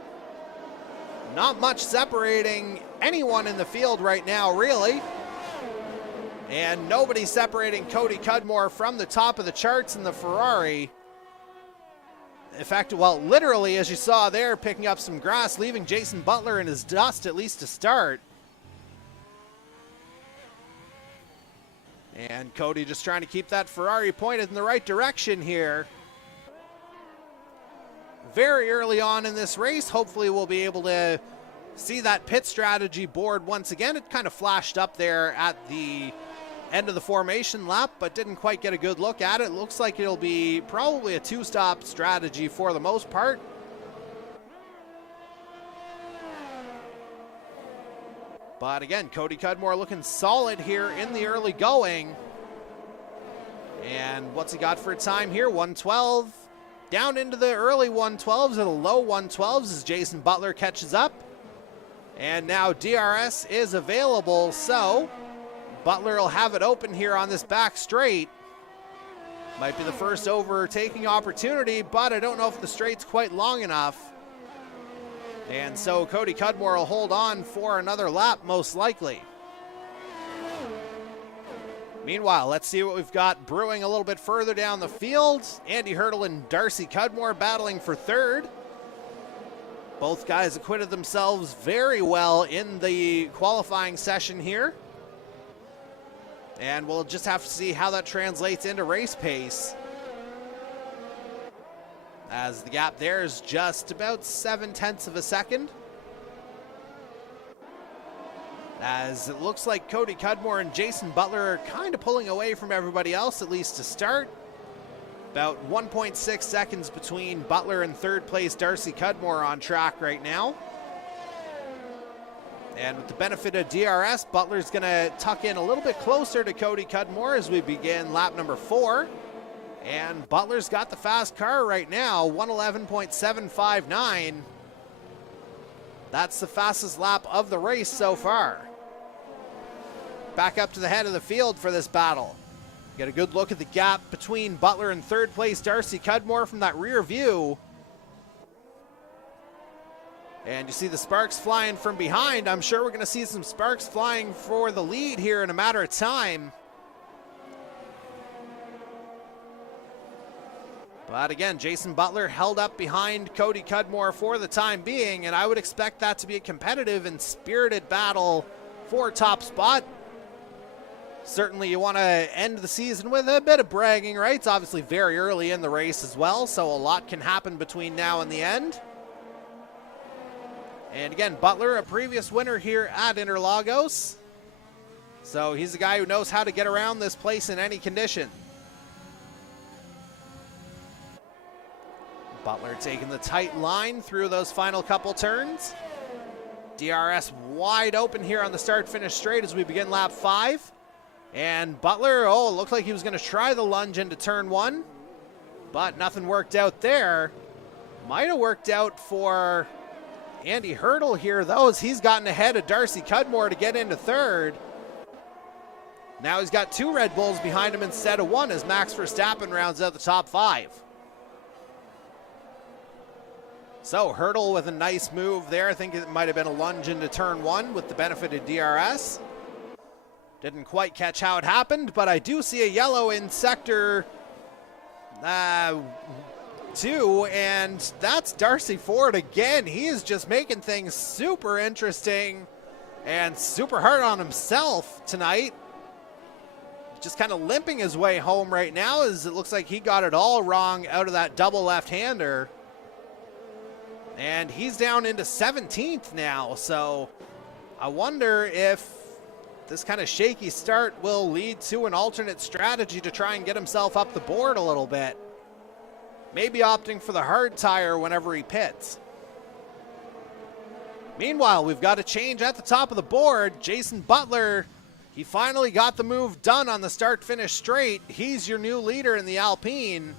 Not much separating anyone in the field right now, really. And nobody separating Cody Cudmore from the top of the charts in the Ferrari. In fact, well, literally, as you saw there, picking up some grass, leaving Jason Butler in his dust, at least to start. And Cody just trying to keep that Ferrari pointed in the right direction here. very early on in this race. Hopefully we'll be able to see that pit strategy board once again. It kind of flashed up there at the end of the formation lap, but didn't quite get a good look at it. Looks like it'll be probably a two-stop strategy for the most part. But again, Cody Cudmore looking solid here in the early going. And what's he got for a time here? 112. Down into the early 112s and the low 112s as Jason Butler catches up. And now DRS is available, so Butler will have it open here on this back straight. Might be the first overtaking opportunity, but I don't know if the straight's quite long enough. And so Cody Cudmore will hold on for another lap, most likely. Meanwhile, let's see what we've got brewing a little bit further down the field. Andy Hurdle and Darcy Cudmore battling for third. Both guys acquitted themselves very well in the qualifying session here. And we'll just have to see how that translates into race pace, as the gap there is just about 0.7 of a second. As it looks like Cody Cudmore and Jason Butler are kind of pulling away from everybody else, at least to start. About 1.6 seconds between Butler and third place Darcy Cudmore on track right now. And with the benefit of DRS, Butler's gonna tuck in a little bit closer to Cody Cudmore as we begin lap number 4. And Butler's got the fast car right now, 111.759. That's the fastest lap of the race so far. Back up to the head of the field for this battle. Get a good look at the gap between Butler and third place Darcy Cudmore from that rear view. And you see the sparks flying from behind. I'm sure we're going to see some sparks flying for the lead here in a matter of time. But again, Jason Butler held up behind Cody Cudmore for the time being, and I would expect that to be a competitive and spirited battle for top spot. Certainly you want to end the season with a bit of bragging rights. Obviously very early in the race as well, so a lot can happen between now and the end. And again, Butler, a previous winner here at Interlagos. So he's a guy who knows how to get around this place in any condition. Butler taking the tight line through those final couple turns. DRS wide open here on the start-finish straight as we begin lap 5. And Butler, oh, it looked like he was going to try the lunge into turn 1, but nothing worked out there. Might have worked out for Andy Hurdle here, though, as he's gotten ahead of Darcy Cudmore to get into third. Now he's got 2 Red Bulls behind him instead of 1 as Max Verstappen rounds out the top 5. So Hurdle with a nice move there. I think it might have been a lunge into turn 1 with the benefit of DRS. Didn't quite catch how it happened, but I do see a yellow in sector 2, and that's Darcy Ford again. He is just making things super interesting and super hard on himself tonight. Just kind of limping his way home right now, as it looks like he got it all wrong out of that double left-hander. And he's down into 17th now, so I wonder if this kind of shaky start will lead to an alternate strategy to try and get himself up the board a little bit. Maybe opting for the hard tire whenever he pits. Meanwhile, we've got a change at the top of the board. Jason Butler, he finally got the move done on the start-finish straight. He's your new leader in the Alpine,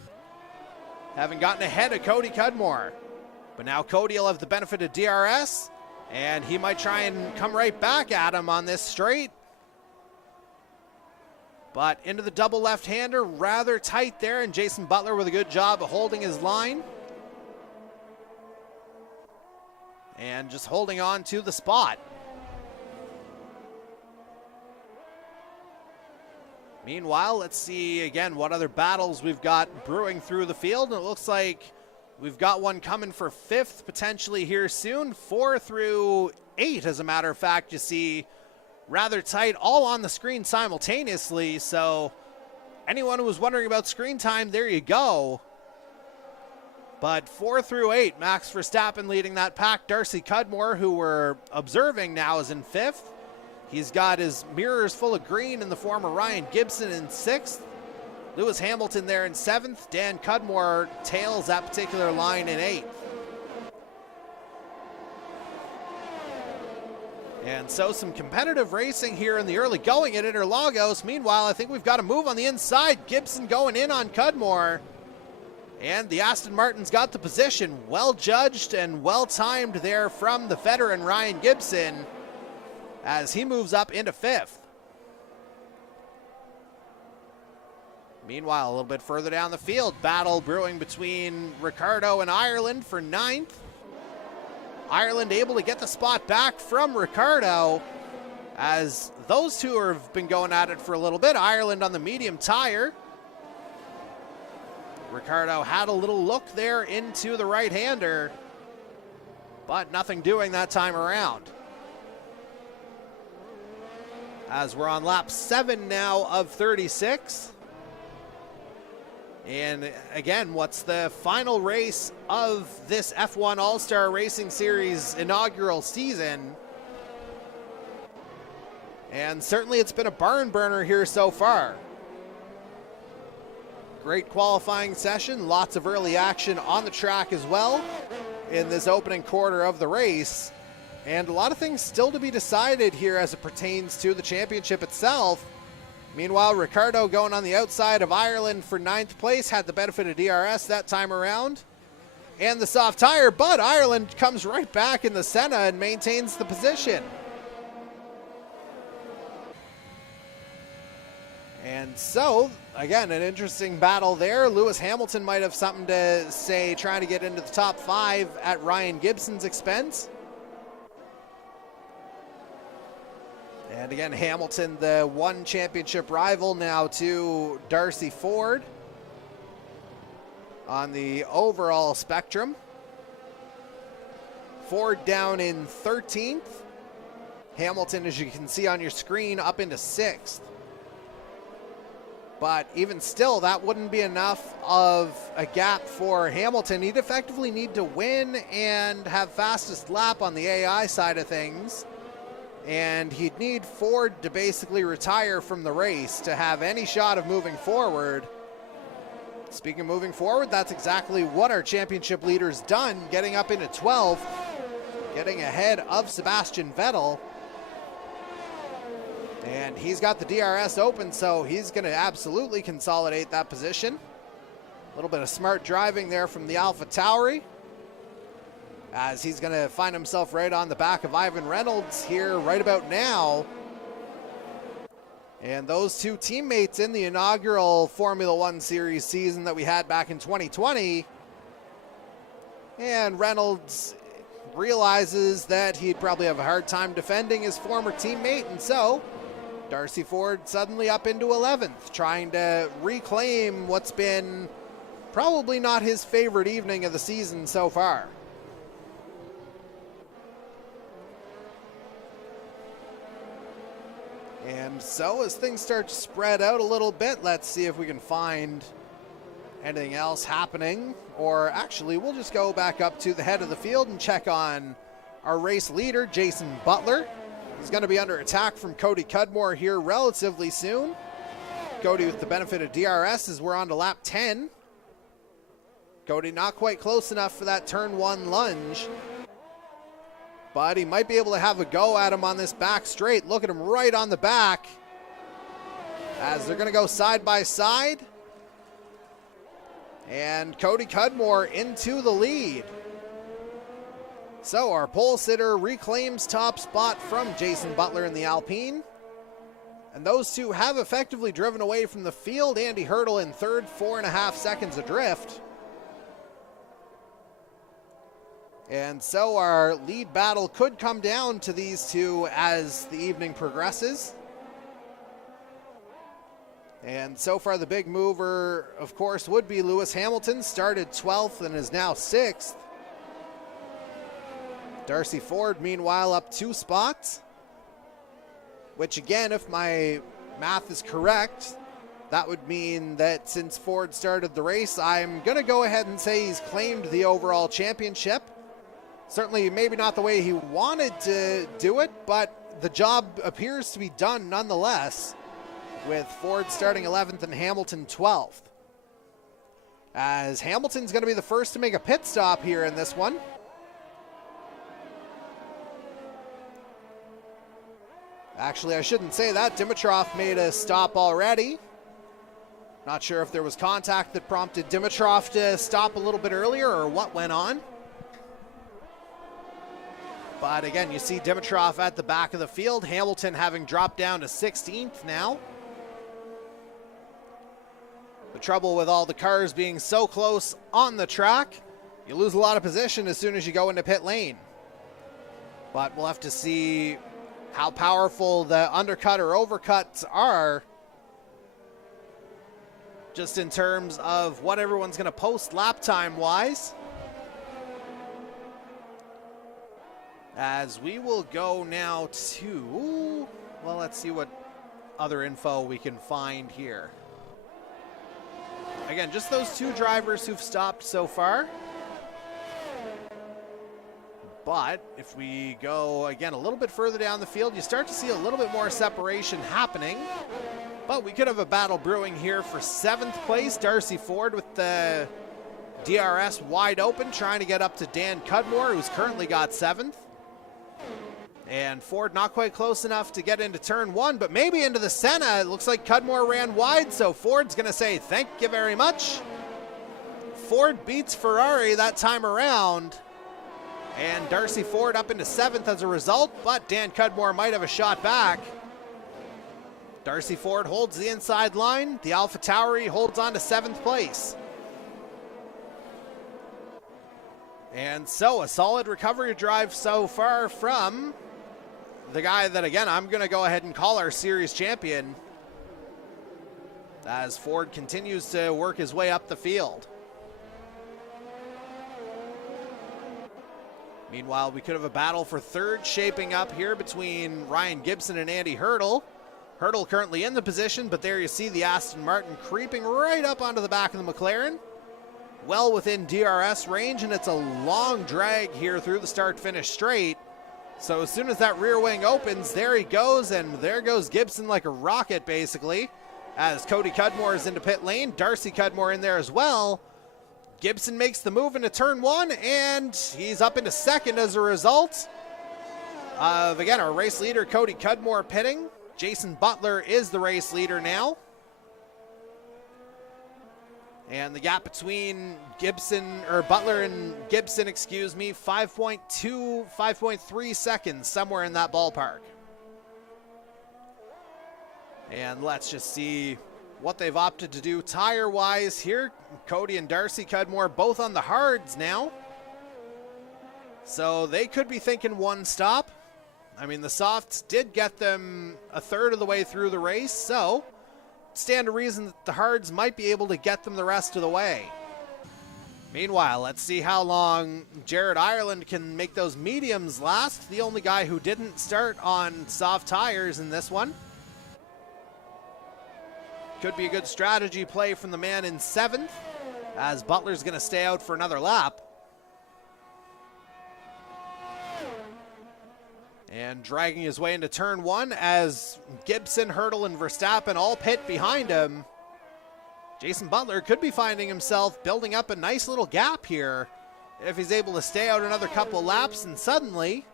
having gotten ahead of Cody Cudmore. But now Cody will have the benefit of DRS, and he might try and come right back at him on this straight. But into the double left-hander, rather tight there, and Jason Butler with a good job of holding his line. And just holding on to the spot. Meanwhile, let's see again what other battles we've got brewing through the field. And it looks like we've got one coming for 5th potentially here soon. 4 through 8, as a matter of fact, you see rather tight, all on the screen simultaneously. So anyone who was wondering about screen time, there you go. But 4 through 8, Max Verstappen leading that pack. Darcy Cudmore, who we're observing now, is in 5th. He's got his mirrors full of green in the form of Ryan Gibson in 6th. Lewis Hamilton there in 7th. Dan Cudmore tails that particular line in 8th. And so some competitive racing here in the early going at Interlagos. Meanwhile, I think we've got a move on the inside. Gibson going in on Cudmore. And the Aston Martin's got the position. Well judged and well timed there from the veteran Ryan Gibson as he moves up into 5th. Meanwhile, a little bit further down the field, battle brewing between Ricciardo and Ireland for 9th. Ireland able to get the spot back from Ricciardo as those two have been going at it for a little bit. Ireland on the medium tire. Ricciardo had a little look there into the right-hander, but nothing doing that time around. As we're on lap 7 now of 36. And again, what's the final race of this F1 All-Star Racing Series inaugural season? And certainly it's been a barn burner here so far. Great qualifying session, lots of early action on the track as well in this opening quarter of the race. And a lot of things still to be decided here as it pertains to the championship itself. Meanwhile, Ricciardo going on the outside of Ireland for 9th place, had the benefit of DRS that time around and the soft tire, but Ireland comes right back in the Senna and maintains the position. And so, again, an interesting battle there. Lewis Hamilton might have something to say trying to get into the top 5 at Ryan Gibson's expense. And again, Hamilton, the one championship rival now to Darcy Ford on the overall spectrum. Ford down in 13th. Hamilton, as you can see on your screen, up into 6th. But even still, that wouldn't be enough of a gap for Hamilton. He'd effectively need to win and have fastest lap on the AI side of things. And he'd need Ford to basically retire from the race to have any shot of moving forward. Speaking of moving forward, that's exactly what our championship leader's done, getting up into 12th, getting ahead of Sebastian Vettel. And he's got the DRS open, so he's going to absolutely consolidate that position. A little bit of smart driving there from the AlphaTauri, as he's going to find himself right on the back of Ivan Reynolds here right about now. And those two teammates in the inaugural Formula One Series season that we had back in 2020. And Reynolds realizes that he'd probably have a hard time defending his former teammate, and so Darcy Ford suddenly up into 11th, trying to reclaim what's been probably not his favorite evening of the season so far. And so as things start to spread out a little bit, let's see if we can find anything else happening. Or actually, we'll just go back up to the head of the field and check on our race leader, Jason Butler. He's going to be under attack from Cody Cudmore here relatively soon. Cody with the benefit of DRS as we're on to lap 10. Cody not quite close enough for that turn 1 lunge, but he might be able to have a go at him on this back straight. Look at him right on the back as they're going to go side by side. And Cody Cudmore into the lead. So our pole sitter reclaims top spot from Jason Butler in the Alpine. And those two have effectively driven away from the field. Andy Hurdle in third, 4.5 seconds adrift. And so our lead battle could come down to these two as the evening progresses. And so far the big mover, of course, would be Lewis Hamilton. Started 12th and is now 6th. Darcy Ford, meanwhile, up 2 spots. Which again, if my math is correct, that would mean that since Ford started the race, I'm going to go ahead and say he's claimed the overall championship. Certainly maybe not the way he wanted to do it, but the job appears to be done nonetheless, with Ford starting 11th and Hamilton 12th. As Hamilton's going to be the first to make a pit stop here in this one. Actually, I shouldn't say that. Dimitrov made a stop already. Not sure if there was contact that prompted Dimitrov to stop a little bit earlier or what went on. But again, you see Dimitrov at the back of the field. Hamilton having dropped down to 16th now. The trouble with all the cars being so close on the track, you lose a lot of position as soon as you go into pit lane. But we'll have to see how powerful the undercut or overcuts are, just in terms of what everyone's going to post lap time wise. As we will go now to, well, let's see what other info we can find here. Again, just those two drivers who've stopped so far. But if we go, again, a little bit further down the field, you start to see a little bit more separation happening. But we could have a battle brewing here for 7th place. Darcy Ford with the DRS wide open, trying to get up to Dan Cudmore, who's currently got 7th. And Ford not quite close enough to get into turn 1, but maybe into the Senna. It looks like Cudmore ran wide, so Ford's going to say thank you very much. Ford beats Ferrari that time around. And Darcy Ford up into 7th as a result, but Dan Cudmore might have a shot back. Darcy Ford holds the inside line. The AlphaTauri holds on to 7th place. And so a solid recovery drive so far from the guy that, again, I'm going to go ahead and call our series champion, as Ford continues to work his way up the field. Meanwhile, we could have a battle for 3rd shaping up here between Ryan Gibson and Andy Hurdle. Hurdle currently in the position, but there you see the Aston Martin creeping right up onto the back of the McLaren. Well within DRS range, and it's a long drag here through the start-finish straight. So as soon as that rear wing opens, there he goes, and there goes Gibson like a rocket, basically, as Cody Cudmore is into pit lane. Darcy Cudmore in there as well. Gibson makes the move into turn 1, and he's up into 2nd as a result of, again, our race leader, Cody Cudmore, pitting. Jason Butler is the race leader now. And the gap between Butler and Gibson, 5.2, 5.3 seconds, somewhere in that ballpark. And let's just see what they've opted to do tire-wise here. Cody and Darcy Cudmore both on the hards now. So they could be thinking one stop. I mean, the softs did get them a third of the way through the race, so stand to reason that the hards might be able to get them the rest of the way. Meanwhile, let's see how long Jared Ireland can make those mediums last. The only guy who didn't start on soft tires in this one. Could be a good strategy play from the man in 7th, as Butler's going to stay out for another lap. And dragging his way into turn 1 as Gibson, Hurdle, and Verstappen all pit behind him. Jason Butler could be finding himself building up a nice little gap here if he's able to stay out another couple laps, and suddenly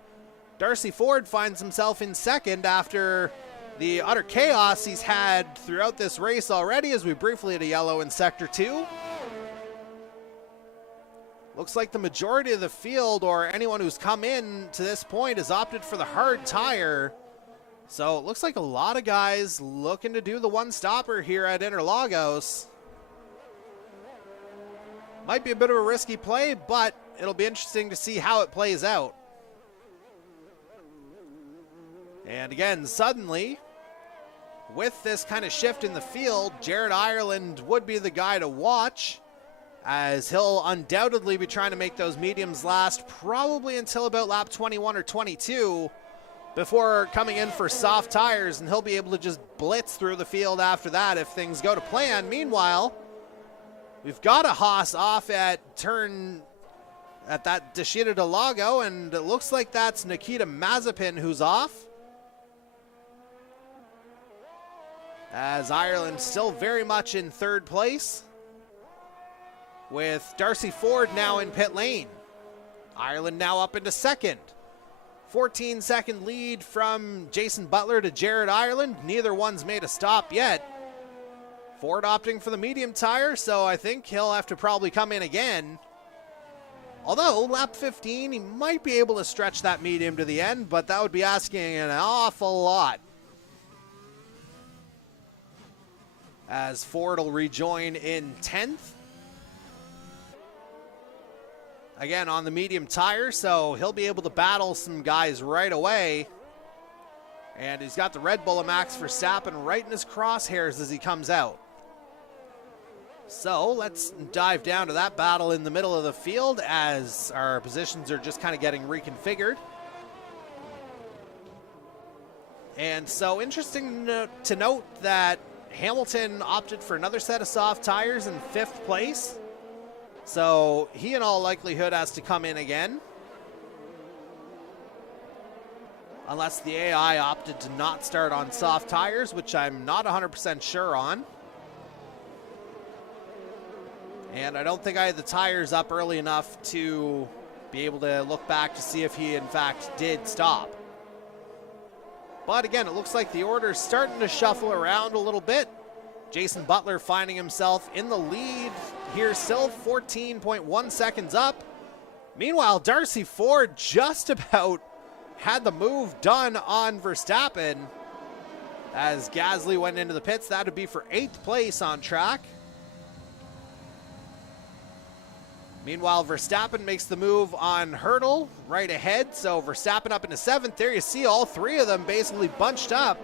Darcy Ford finds himself in 2nd after the utter chaos he's had throughout this race already, as we briefly hit a yellow in Sector 2. Looks like the majority of the field, or anyone who's come in to this point, has opted for the hard tire. So it looks like a lot of guys looking to do the one-stopper here at Interlagos. Might be a bit of a risky play, but it'll be interesting to see how it plays out. And again, suddenly, with this kind of shift in the field, Jared Ireland would be the guy to watch, as he'll undoubtedly be trying to make those mediums last probably until about lap 21 or 22, before coming in for soft tires, and he'll be able to just blitz through the field after that if things go to plan. Meanwhile, we've got a Haas off at that Descida del Lago, and it looks like that's Nikita Mazepin who's off, as Ireland still very much in third place, with Darcy Ford now in pit lane. Ireland now up into second. 14-second lead from Jason Butler to Jared Ireland. Neither one's made a stop yet. Ford opting for the medium tire, so I think he'll have to probably come in again. Although, lap 15, he might be able to stretch that medium to the end, but that would be asking an awful lot. As Ford will rejoin in 10th. Again, on the medium tire, so he'll be able to battle some guys right away. And he's got the Red Bull of Max Verstappen right in his crosshairs as he comes out. So let's dive down to that battle in the middle of the field as our positions are just kind of getting reconfigured. And so interesting to note that Hamilton opted for another set of soft tires in 5th place. So he in all likelihood has to come in again. Unless the AI opted to not start on soft tires, which I'm not 100% sure on. And I don't think I had the tires up early enough to be able to look back to see if he in fact did stop. But again, it looks like the order is starting to shuffle around a little bit. Jason Butler finding himself in the lead here still, 14.1 seconds up. Meanwhile, Darcy Ford just about had the move done on Verstappen as Gasly went into the pits. That would be for 8th place on track. Meanwhile, Verstappen makes the move on Hurdle right ahead. So Verstappen up into 7th. There you see all three of them basically bunched up.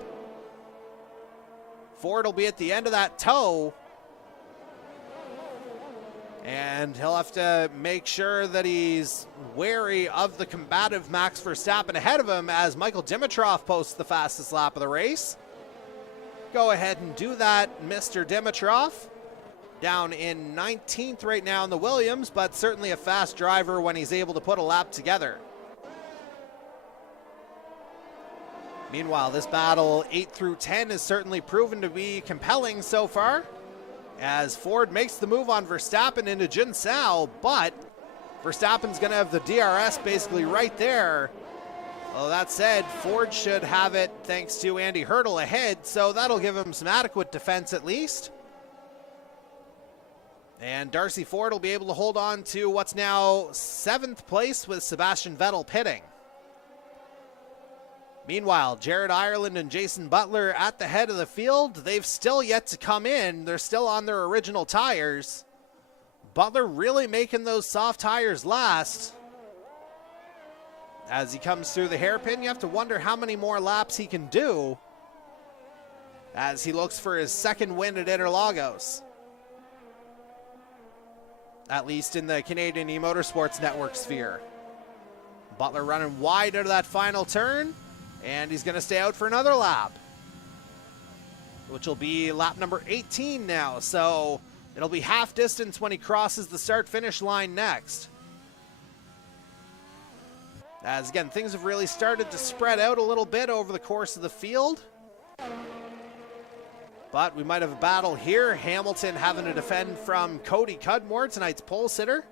Ford will be at the end of that tow. And he'll have to make sure that he's wary of the combative Max Verstappen ahead of him as Michael Dimitrov posts the fastest lap of the race. Go ahead and do that, Mr. Dimitrov. Down in 19th right now in the Williams, but certainly a fast driver when he's able to put a lap together. Meanwhile, this battle 8 through 10 has certainly proven to be compelling so far, as Ford makes the move on Verstappen into Jun Sao, but Verstappen's going to have the DRS basically right there. Well, that said, Ford should have it thanks to Andy Hurdle ahead, so that'll give him some adequate defense at least. And Darcy Ford will be able to hold on to what's now 7th place with Sebastian Vettel pitting. Meanwhile, Jared Ireland and Jason Butler at the head of the field. They've still yet to come in. They're still on their original tires. Butler really making those soft tires last. As he comes through the hairpin, you have to wonder how many more laps he can do as he looks for his second win at Interlagos. At least in the Canadian E-Motorsports Network sphere. Butler running wide out of that final turn. And he's going to stay out for another lap, which will be lap number 18 now. So it'll be half distance when he crosses the start-finish line next. As again, things have really started to spread out a little bit over the course of the field. But we might have a battle here. Hamilton having to defend from Cody Cudmore, tonight's pole sitter.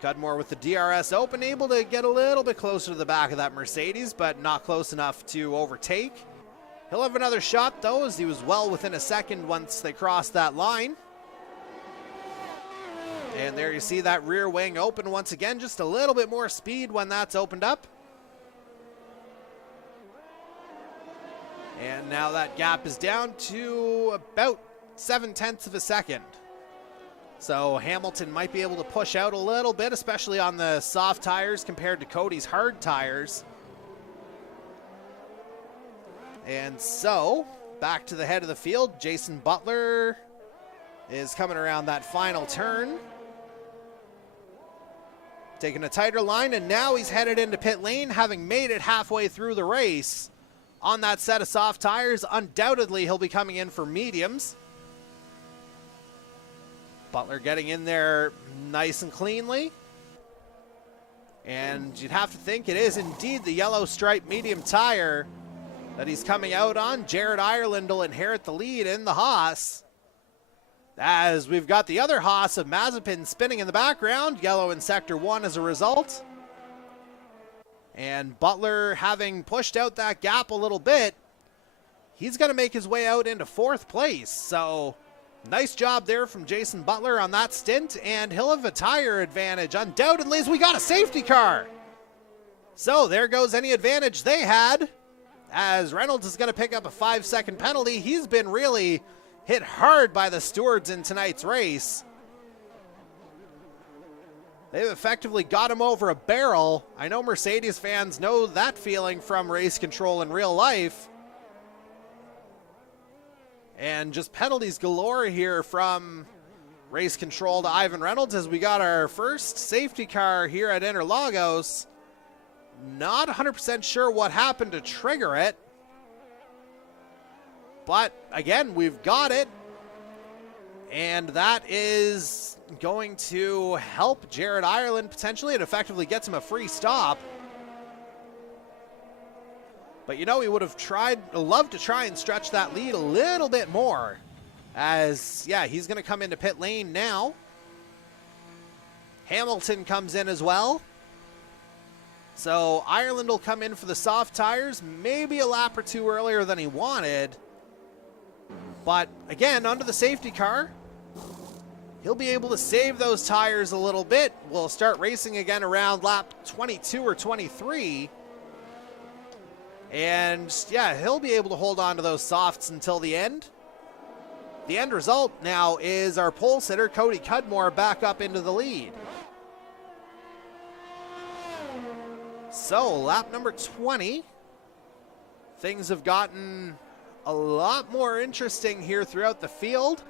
Cudmore with the DRS open, able to get a little bit closer to the back of that Mercedes, but not close enough to overtake. He'll have another shot, though, as he was well within a second once they crossed that line. And there you see that rear wing open once again, just a little bit more speed when that's opened up. And now that gap is down to about 0.7 of a second. So Hamilton might be able to push out a little bit, especially on the soft tires compared to Cody's hard tires. And so, back to the head of the field, Jason Butler is coming around that final turn. taking a tighter line, and now he's headed into pit lane, having made it halfway through the race on that set of soft tires. Undoubtedly, he'll be coming in for mediums. Butler getting in there nice and cleanly. And you'd have to think it is indeed the yellow stripe medium tire that he's coming out on. Jared Ireland will inherit the lead in the Haas, as we've got the other Haas of Mazepin spinning in the background, yellow in sector 1 as a result. And Butler, having pushed out that gap a little bit, he's going to make his way out into 4th place. So nice job there from Jason Butler on that stint, and he'll have a tire advantage undoubtedly, as we got a safety car. So there goes any advantage they had, as Reynolds is going to pick up a 5-second penalty. He's been really hit hard by the stewards in tonight's race. They've effectively got him over a barrel. I know Mercedes fans know that feeling from race control in real life. And just penalties galore here from race control to Ivan Reynolds, as we got our first safety car here at Interlagos. Not 100% sure what happened to trigger it, but again, we've got it, and that is going to help Jared Ireland potentially. It effectively gets him a free stop. But you know, he would have loved to try and stretch that lead a little bit more, as yeah, he's going to come into pit lane now. Hamilton comes in as well. So Ireland will come in for the soft tires, maybe a lap or two earlier than he wanted. But again, under the safety car, he'll be able to save those tires a little bit. We'll start racing again around lap 22 or 23. And yeah, he'll be able to hold on to those softs until the end. The end result now is our pole sitter, Cody Cudmore, back up into the lead. So lap number 20. Things have gotten a lot more interesting here throughout the field.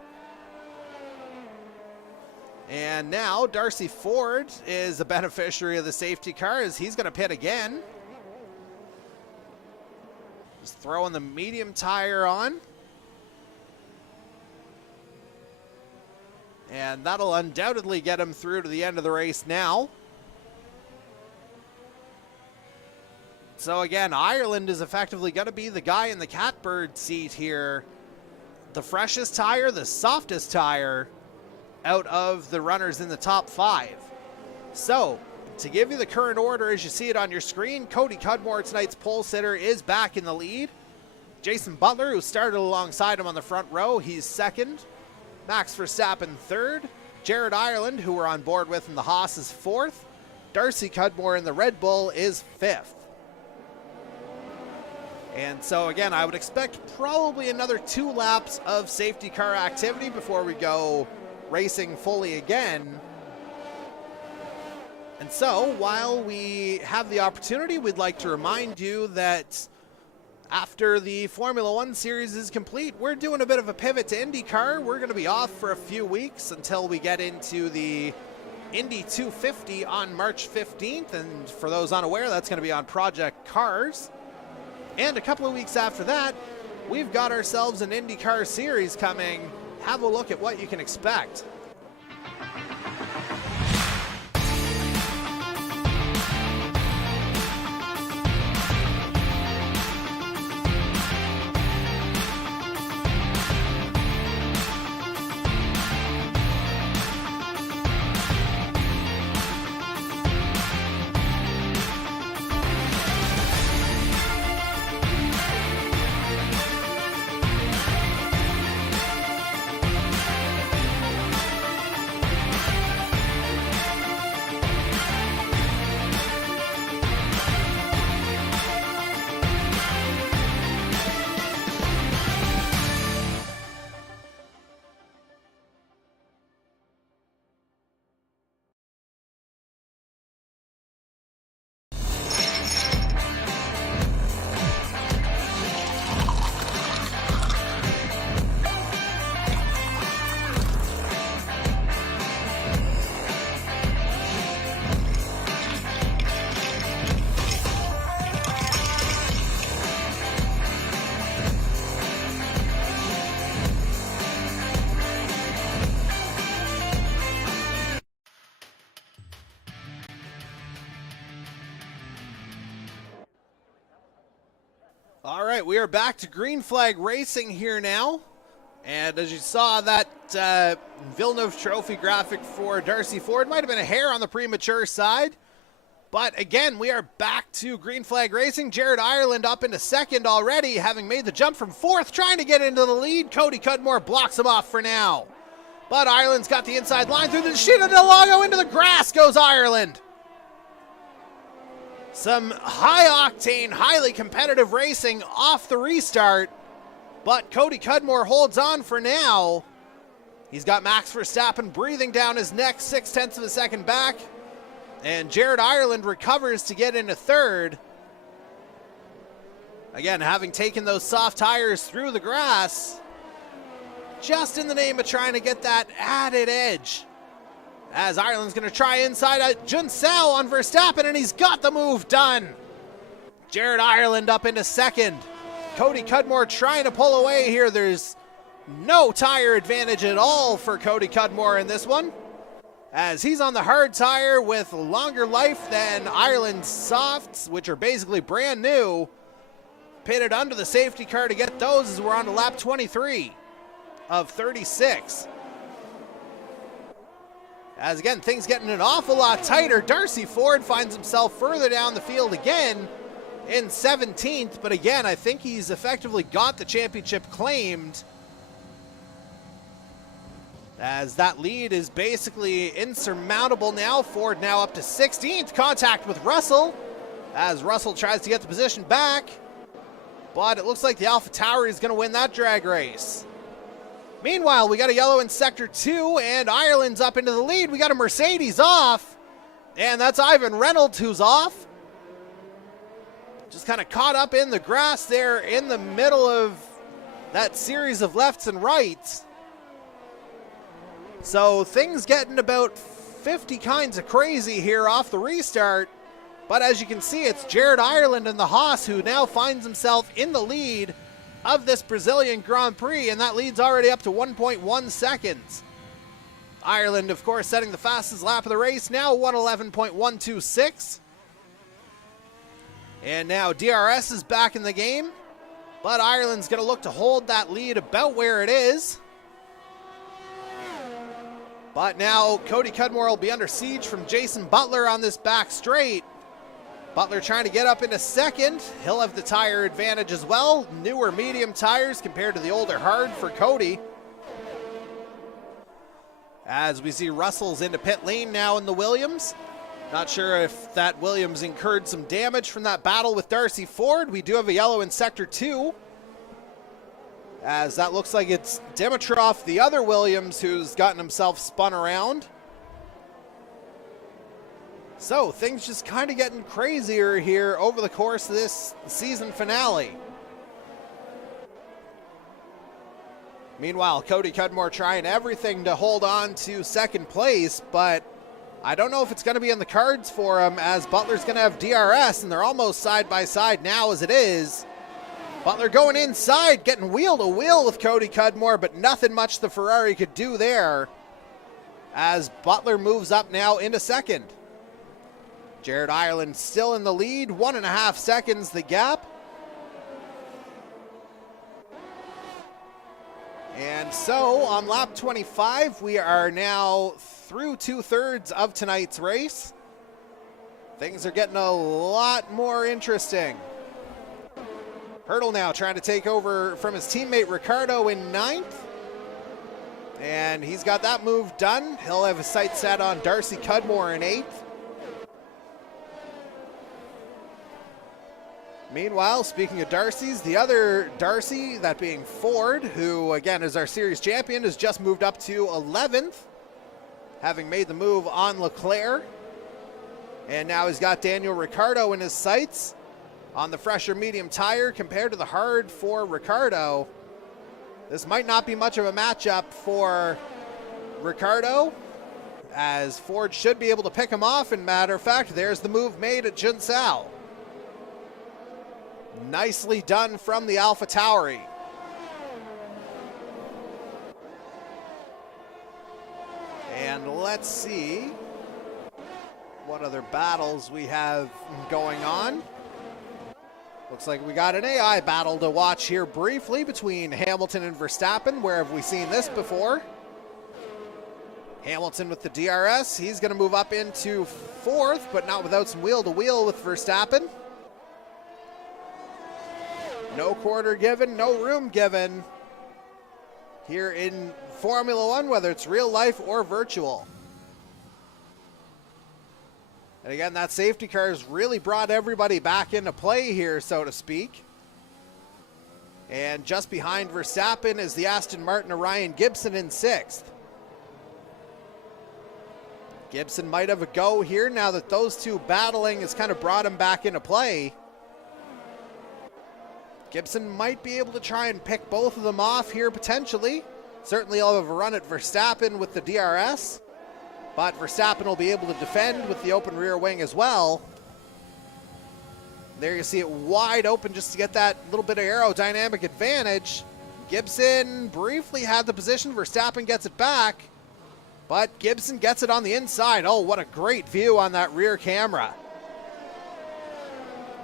And now Darcy Ford is a beneficiary of the safety car, as he's going to pit again. Just throwing the medium tire on. And that'll undoubtedly get him through to the end of the race now. So again, Ireland is effectively going to be the guy in the catbird seat here. The freshest tire, the softest tire out of the runners in the top 5. So to give you the current order as you see it on your screen, Cody Cudmore, tonight's pole sitter, is back in the lead. Jason Butler, who started alongside him on the front row, he's second. Max Verstappen third. Jared Ireland, who we're on board with in the Haas, is fourth. Darcy Cudmore in the Red Bull is fifth. And so again, I would expect probably another 2 laps of safety car activity before we go racing fully again. And so while we have the opportunity, we'd like to remind you that after the Formula One series is complete, we're doing a bit of a pivot to IndyCar. We're going to be off for a few weeks until we get into the Indy 250 on March 15th. And for those unaware, that's going to be on Project Cars. And a couple of weeks after that, we've got ourselves an IndyCar series coming. Have a look at what you can expect. All right, we are back to green flag racing here now. And as you saw, that Villeneuve Trophy graphic for Darcy Ford might have been a hair on the premature side. But again, we are back to green flag racing. Jared Ireland up into second already, having made the jump from fourth, trying to get into the lead. Cody Cudmore blocks him off for now. But Ireland's got the inside line through the sheet of Interlagos. Into the grass goes Ireland. Some high-octane, highly competitive racing off the restart. But Cody Cudmore holds on for now. He's got Max Verstappen breathing down his neck, 0.6 of a second back. And Jared Ireland recovers to get into third. Again, having taken those soft tires through the grass, just in the name of trying to get that added edge. As Ireland's going to try inside at Junsao on Verstappen, and he's got the move done. Jared Ireland up into second. Cody Cudmore trying to pull away here. There's no tire advantage at all for Cody Cudmore in this one, as he's on the hard tire with longer life than Ireland's softs, which are basically brand new. Pitted under the safety car to get those as we're on to lap 23 of 36. As again, things getting an awful lot tighter. Darcy Ford finds himself further down the field again in 17th, but again, I think he's effectively got the championship claimed, as that lead is basically insurmountable now. Ford now up to 16th. Contact with Russell as Russell tries to get the position back, but it looks like the AlphaTauri is going to win that drag race. Meanwhile, we got a yellow in sector 2, and Ireland's up into the lead. We got a Mercedes off, and that's Ivan Reynolds who's off. Just kind of caught up in the grass there in the middle of that series of lefts and rights. So things getting about 50 kinds of crazy here off the restart. But as you can see, it's Jared Ireland and the Haas who now finds himself in the lead of this Brazilian Grand Prix, and that lead's already up to 1.1 seconds. Ireland, of course, setting the fastest lap of the race, now 1:11.126. And now DRS is back in the game, but Ireland's going to look to hold that lead about where it is. But now Cody Cudmore will be under siege from Jason Butler on this back straight. Butler trying to get up into second. He'll have the tire advantage as well. Newer medium tires compared to the older hard for Cody. As we see Russell's into pit lane now in the Williams. Not sure if that Williams incurred some damage from that battle with Darcy Ford. We do have a yellow in sector 2. As that looks like it's Dimitrov, the other Williams, who's gotten himself spun around. So things just kind of getting crazier here over the course of this season finale. Meanwhile, Cody Cudmore trying everything to hold on to second place, but I don't know if it's going to be in the cards for him, as Butler's going to have DRS, and they're almost side by side now as it is. Butler going inside, getting wheel to wheel with Cody Cudmore, but nothing much the Ferrari could do there, as Butler moves up now into second. Jared Ireland still in the lead, 1.5 seconds the gap. And so on lap 25, we are now through 2/3 of tonight's race. Things are getting a lot more interesting. Hurdle now trying to take over from his teammate Ricardo in 9th. And he's got that move done. He'll have his sights set on Darcy Cudmore in 8th. Meanwhile, speaking of Darcy's, the other Darcy, that being Ford, who again is our series champion, has just moved up to 11th, having made the move on Leclerc. And now he's got Daniel Ricciardo in his sights on the fresher medium tire compared to the hard for Ricciardo. This might not be much of a matchup for Ricciardo, as Ford should be able to pick him off. And matter of fact, there's the move made at Junsao. Nicely done from the AlphaTauri. And let's see what other battles we have going on. Looks like we got an AI battle to watch here briefly between Hamilton and Verstappen. Where have we seen this before? Hamilton with the DRS. He's going to move up into fourth, but not without some wheel-to-wheel with Verstappen. No quarter given, no room given here in Formula One, whether it's real life or virtual. And again, that safety car has really brought everybody back into play here, so to speak. And just behind Verstappen is the Aston Martin of Ryan Gibson in sixth. Gibson might have a go here now that those two battling has kind of brought him back into play. Gibson might be able to try and pick both of them off here potentially. Certainly he'll have a run at Verstappen with the DRS. But Verstappen will be able to defend with the open rear wing as well. There you see it wide open just to get that little bit of aerodynamic advantage. Gibson briefly had the position. Verstappen gets it back. But Gibson gets it on the inside. Oh, what a great view on that rear camera.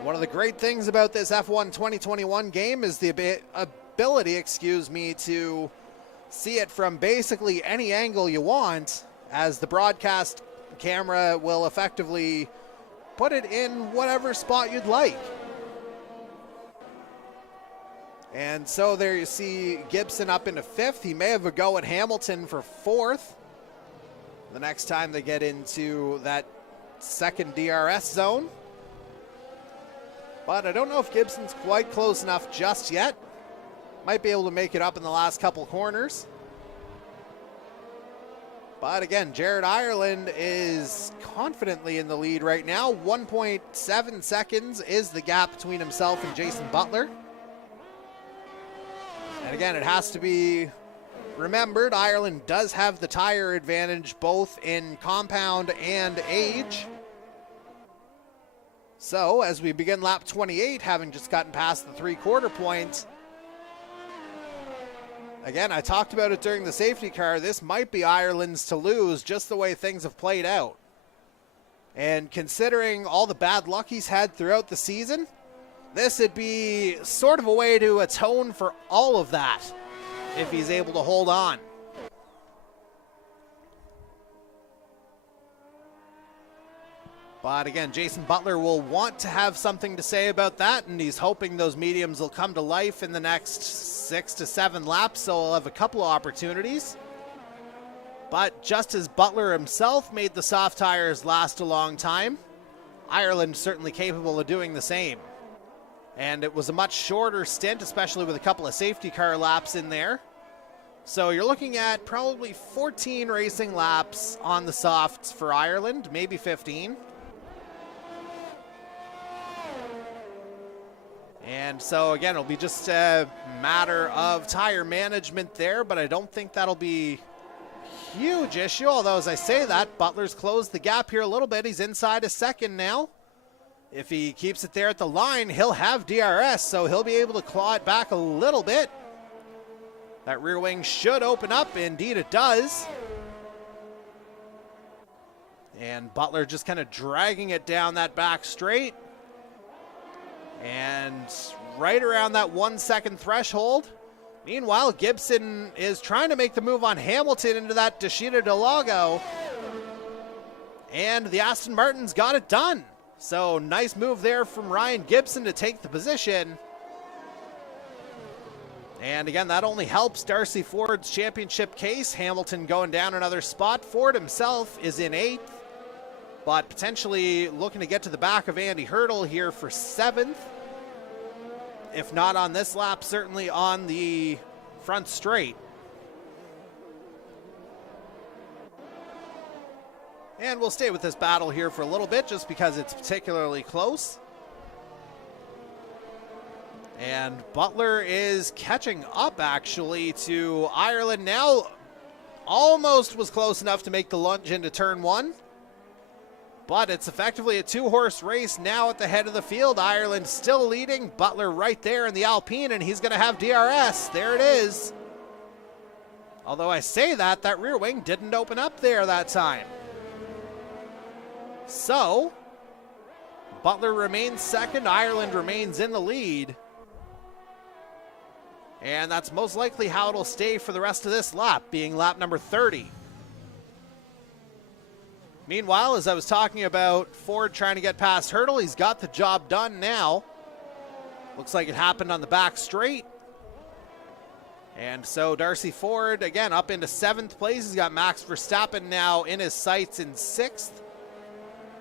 One of the great things about this F1 2021 game is the ability, to see it from basically any angle you want, as the broadcast camera will effectively put it in whatever spot you'd like. And so there you see Gibson up into fifth. He may have a go at Hamilton for fourth the next time they get into that second DRS zone. But I don't know if Gibson's quite close enough just yet. Might be able to make it up in the last couple corners. But again, Jared Ireland is confidently in the lead right now. 1.7 seconds is the gap between himself and Jason Butler. And again, it has to be remembered, Ireland does have the tire advantage both in compound and age. So as we begin lap 28, having just gotten past the 3/4 point, again, I talked about it during the safety car. This might be Ireland's to lose, just the way things have played out. And considering all the bad luck he's had throughout the season, this would be sort of a way to atone for all of that if he's able to hold on. But again, Jason Butler will want to have something to say about that, and he's hoping those mediums will come to life in the next 6 to 7 laps, so he'll have a couple of opportunities. But just as Butler himself made the soft tires last a long time, Ireland certainly capable of doing the same. And it was a much shorter stint, especially with a couple of safety car laps in there. So you're looking at probably 14 racing laps on the softs for Ireland, maybe 15. And so again, it'll be just a matter of tire management there, but I don't think that'll be a huge issue. Although as I say that, Butler's closed the gap here a little bit. He's inside a second now. If he keeps it there at the line, he'll have DRS, so he'll be able to claw it back a little bit. That rear wing should open up. Indeed it does. And Butler just kind of dragging it down that back straight. And right around that 1 second threshold. Meanwhile, Gibson is trying to make the move on Hamilton into that Deschita del Lago. And the Aston Martin's got it done. So nice move there from Ryan Gibson to take the position. And again, that only helps Darcy Ford's championship case. Hamilton going down another spot. Ford himself is in 8th, but potentially looking to get to the back of Andy Hurdle here for 7th. If not on this lap, certainly on the front straight. And we'll stay with this battle here for a little bit just because it's particularly close. And Butler is catching up actually to Ireland now. Almost was close enough to make the lunge into turn 1. But it's effectively a 2-horse race now at the head of the field. Ireland still leading. Butler right there in the Alpine, and he's going to have DRS. There it is. Although I say that, that rear wing didn't open up there that time. So, Butler remains second. Ireland remains in the lead. And that's most likely how it'll stay for the rest of this lap, being lap number 30. Meanwhile, as I was talking about Ford trying to get past Hurdle, he's got the job done now. Looks like it happened on the back straight. And so Darcy Ford, again, up into 7th place. He's got Max Verstappen now in his sights in 6th.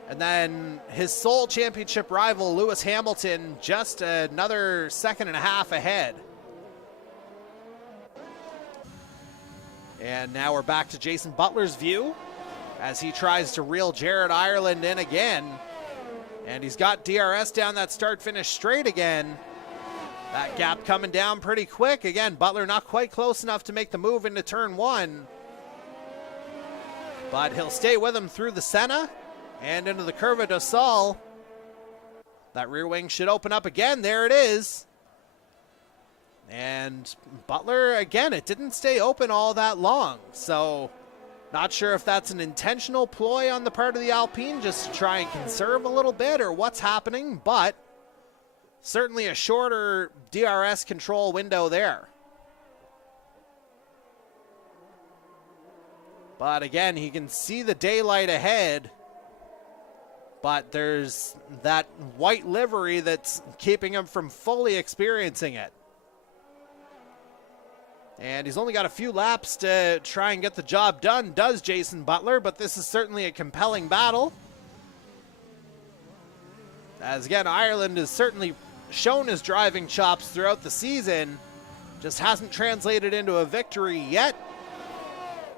And then his sole championship rival, Lewis Hamilton, just another 2.5 seconds ahead. And now we're back to Jason Butler's view as he tries to reel Jared Ireland in again. And he's got DRS down that start-finish straight again. That gap coming down pretty quick. Again, Butler not quite close enough to make the move into turn 1. But he'll stay with him through the Senna and into the Curva do Sol. That rear wing should open up again. There it is. And Butler, again, it didn't stay open all that long. So not sure if that's an intentional ploy on the part of the Alpine just to try and conserve a little bit or what's happening, but certainly a shorter DRS control window there. But again, he can see the daylight ahead, but there's that white livery that's keeping him from fully experiencing it. And he's only got a few laps to try and get the job done, does Jason Butler, but this is certainly a compelling battle. As again, Ireland has certainly shown his driving chops throughout the season, just hasn't translated into a victory yet.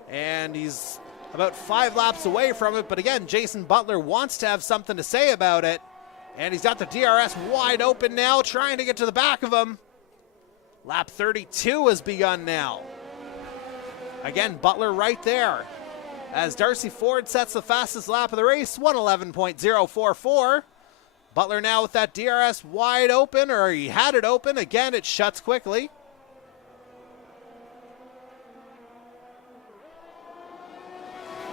And he's about 5 laps away from it, but again, Jason Butler wants to have something to say about it. And he's got the DRS wide open now, trying to get to the back of him. Lap 32 has begun now. Again, Butler right there. As Darcy Ford sets the fastest lap of the race, 1:11.044. Butler now with that DRS wide open, or he had it open. Again, it shuts quickly.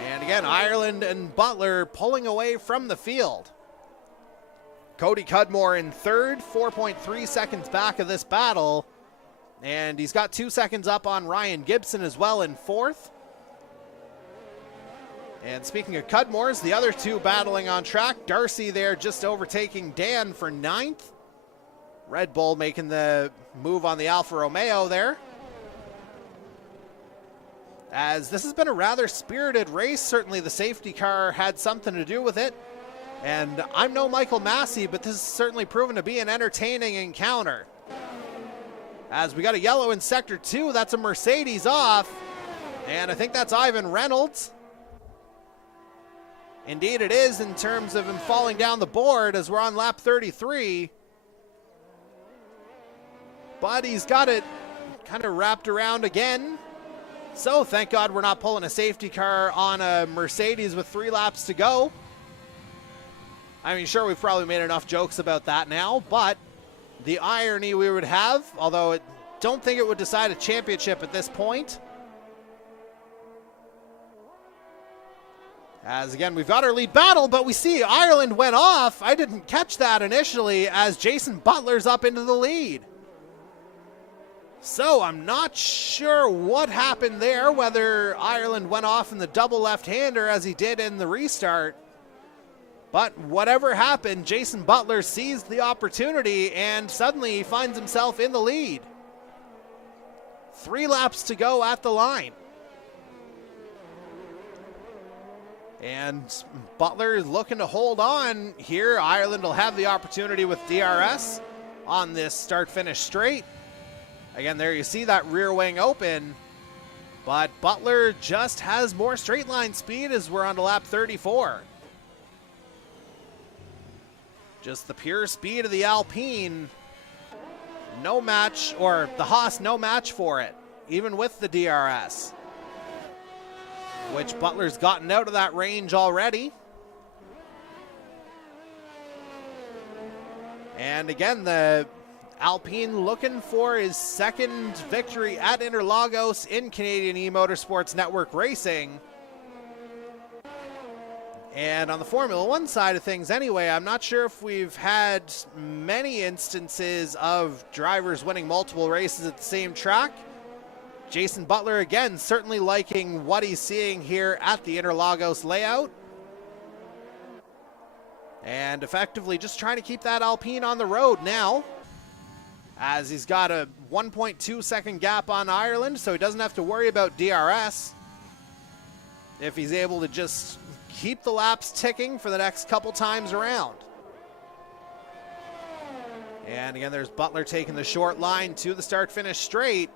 And again, Ireland and Butler pulling away from the field. Cody Cudmore in 3rd, 4.3 seconds back of this battle. And he's got 2 seconds up on Ryan Gibson as well in 4th. And speaking of Cudmores, the other two battling on track. Darcy there just overtaking Dan for 9th. Red Bull making the move on the Alfa Romeo there. As this has been a rather spirited race, certainly the safety car had something to do with it. And I'm no Michael Massey, but this has certainly proven to be an entertaining encounter. As we got a yellow in Sector 2, that's a Mercedes off. And I think that's Ivan Reynolds. Indeed it is, in terms of him falling down the board as we're on lap 33. But he's got it kind of wrapped around again. So thank God we're not pulling a safety car on a Mercedes with 3 laps to go. I mean, sure, we've probably made enough jokes about that now, but the irony we would have, although I don't think it would decide a championship at this point. As again, we've got our lead battle, but we see Ireland went off. I didn't catch that initially as Jason Butler's up into the lead. So I'm not sure what happened there, whether Ireland went off in the double left-hander as he did in the restart. But whatever happened, Jason Butler seized the opportunity and suddenly he finds himself in the lead. 3 laps to go at the line. And Butler is looking to hold on here. Ireland will have the opportunity with DRS on this start-finish straight. Again, there you see that rear wing open. But Butler just has more straight line speed as we're on to lap 34. Just the pure speed of the Alpine. No match, or the Haas, no match for it, even with the DRS. Which Butler's gotten out of that range already. And again, the Alpine looking for his 2nd victory at Interlagos in Canadian E-Motorsports Network Racing. And on the Formula One side of things anyway, I'm not sure if we've had many instances of drivers winning multiple races at the same track. Jason Butler, again, certainly liking what he's seeing here at the Interlagos layout. And effectively just trying to keep that Alpine on the road now, as he's got a 1.2 second gap on Ireland, so he doesn't have to worry about DRS if he's able to just keep the laps ticking for the next couple times around. And again, there's Butler taking the short line to the start-finish straight.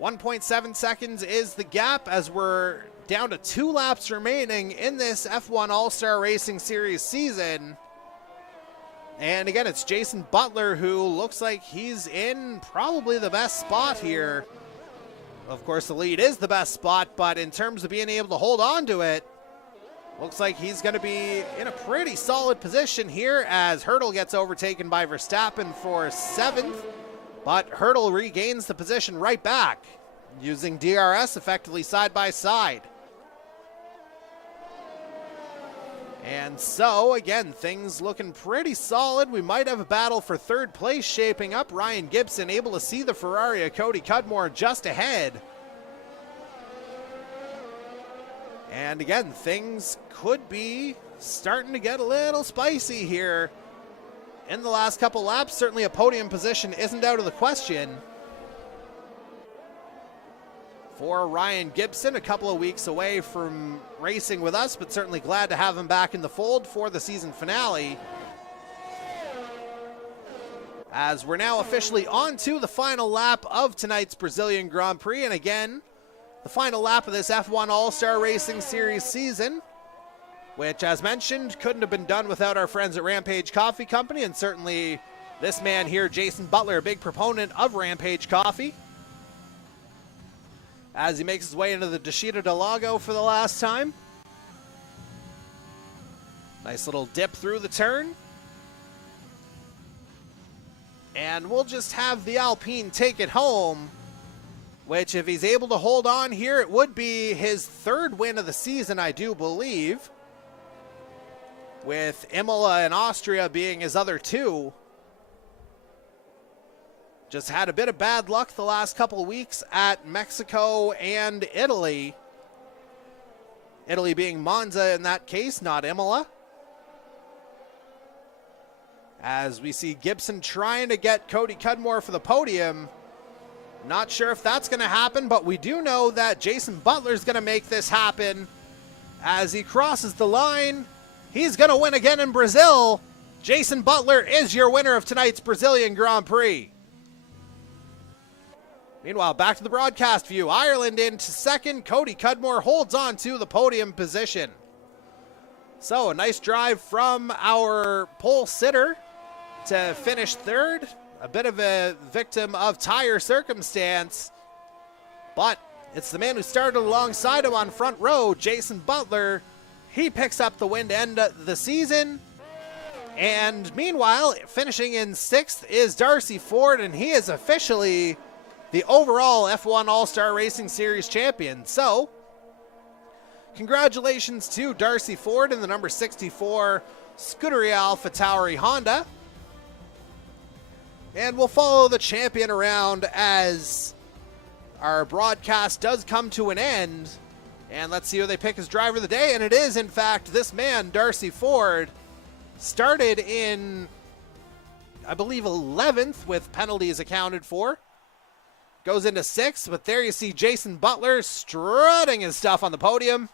1.7 seconds is the gap as we're down to 2 laps remaining in this F1 All-Star Racing Series season. And again, it's Jason Butler who looks like he's in probably the best spot here. Of course, the lead is the best spot, but in terms of being able to hold on to it, looks like he's going to be in a pretty solid position here as Hurdle gets overtaken by Verstappen for 7th. But Hurdle regains the position right back, using DRS effectively side by side. And so, again, things looking pretty solid. We might have a battle for 3rd place shaping up. Ryan Gibson able to see the Ferrari of Cody Cudmore just ahead. And again, things could be starting to get a little spicy here in the last couple laps. Certainly a podium position isn't out of the question for Ryan Gibson, a couple of weeks away from racing with us, but certainly glad to have him back in the fold for the season finale. As we're now officially on to the final lap of tonight's Brazilian Grand Prix, and again, the final lap of this F1 All-Star Racing Series season, which, as mentioned, couldn't have been done without our friends at Rampage Coffee Company, and certainly this man here, Jason Butler, a big proponent of Rampage Coffee, as he makes his way into the Descida del Lago for the last time. Nice little dip through the turn. And we'll just have the Alpine take it home, which, if he's able to hold on here, it would be his 3rd win of the season, I do believe, with Imola and Austria being his other 2. Just had a bit of bad luck the last couple of weeks at Mexico and Italy. Italy being Monza in that case, not Imola. As we see Gibson trying to get Cody Cudmore for the podium. Not sure if that's going to happen, but we do know that Jason Butler's going to make this happen. As he crosses the line, he's going to win again in Brazil. Jason Butler is your winner of tonight's Brazilian Grand Prix. Meanwhile, back to the broadcast view. Ireland into 2nd. Cody Cudmore holds on to the podium position. So a nice drive from our pole sitter to finish 3rd. A bit of a victim of tire circumstance, but it's the man who started alongside him on front row, Jason Butler. He picks up the win to end the season. And meanwhile, finishing in 6th is Darcy Ford, and he is officially the overall F1 All-Star Racing Series champion. So, congratulations to Darcy Ford in the number 64 Scuderia AlphaTauri Honda. And we'll follow the champion around as our broadcast does come to an end. And let's see who they pick as driver of the day. And it is, in fact, this man, Darcy Ford. Started in, I believe, 11th with penalties accounted for. Goes into 6th, but there you see Jason Butler strutting his stuff on the podium.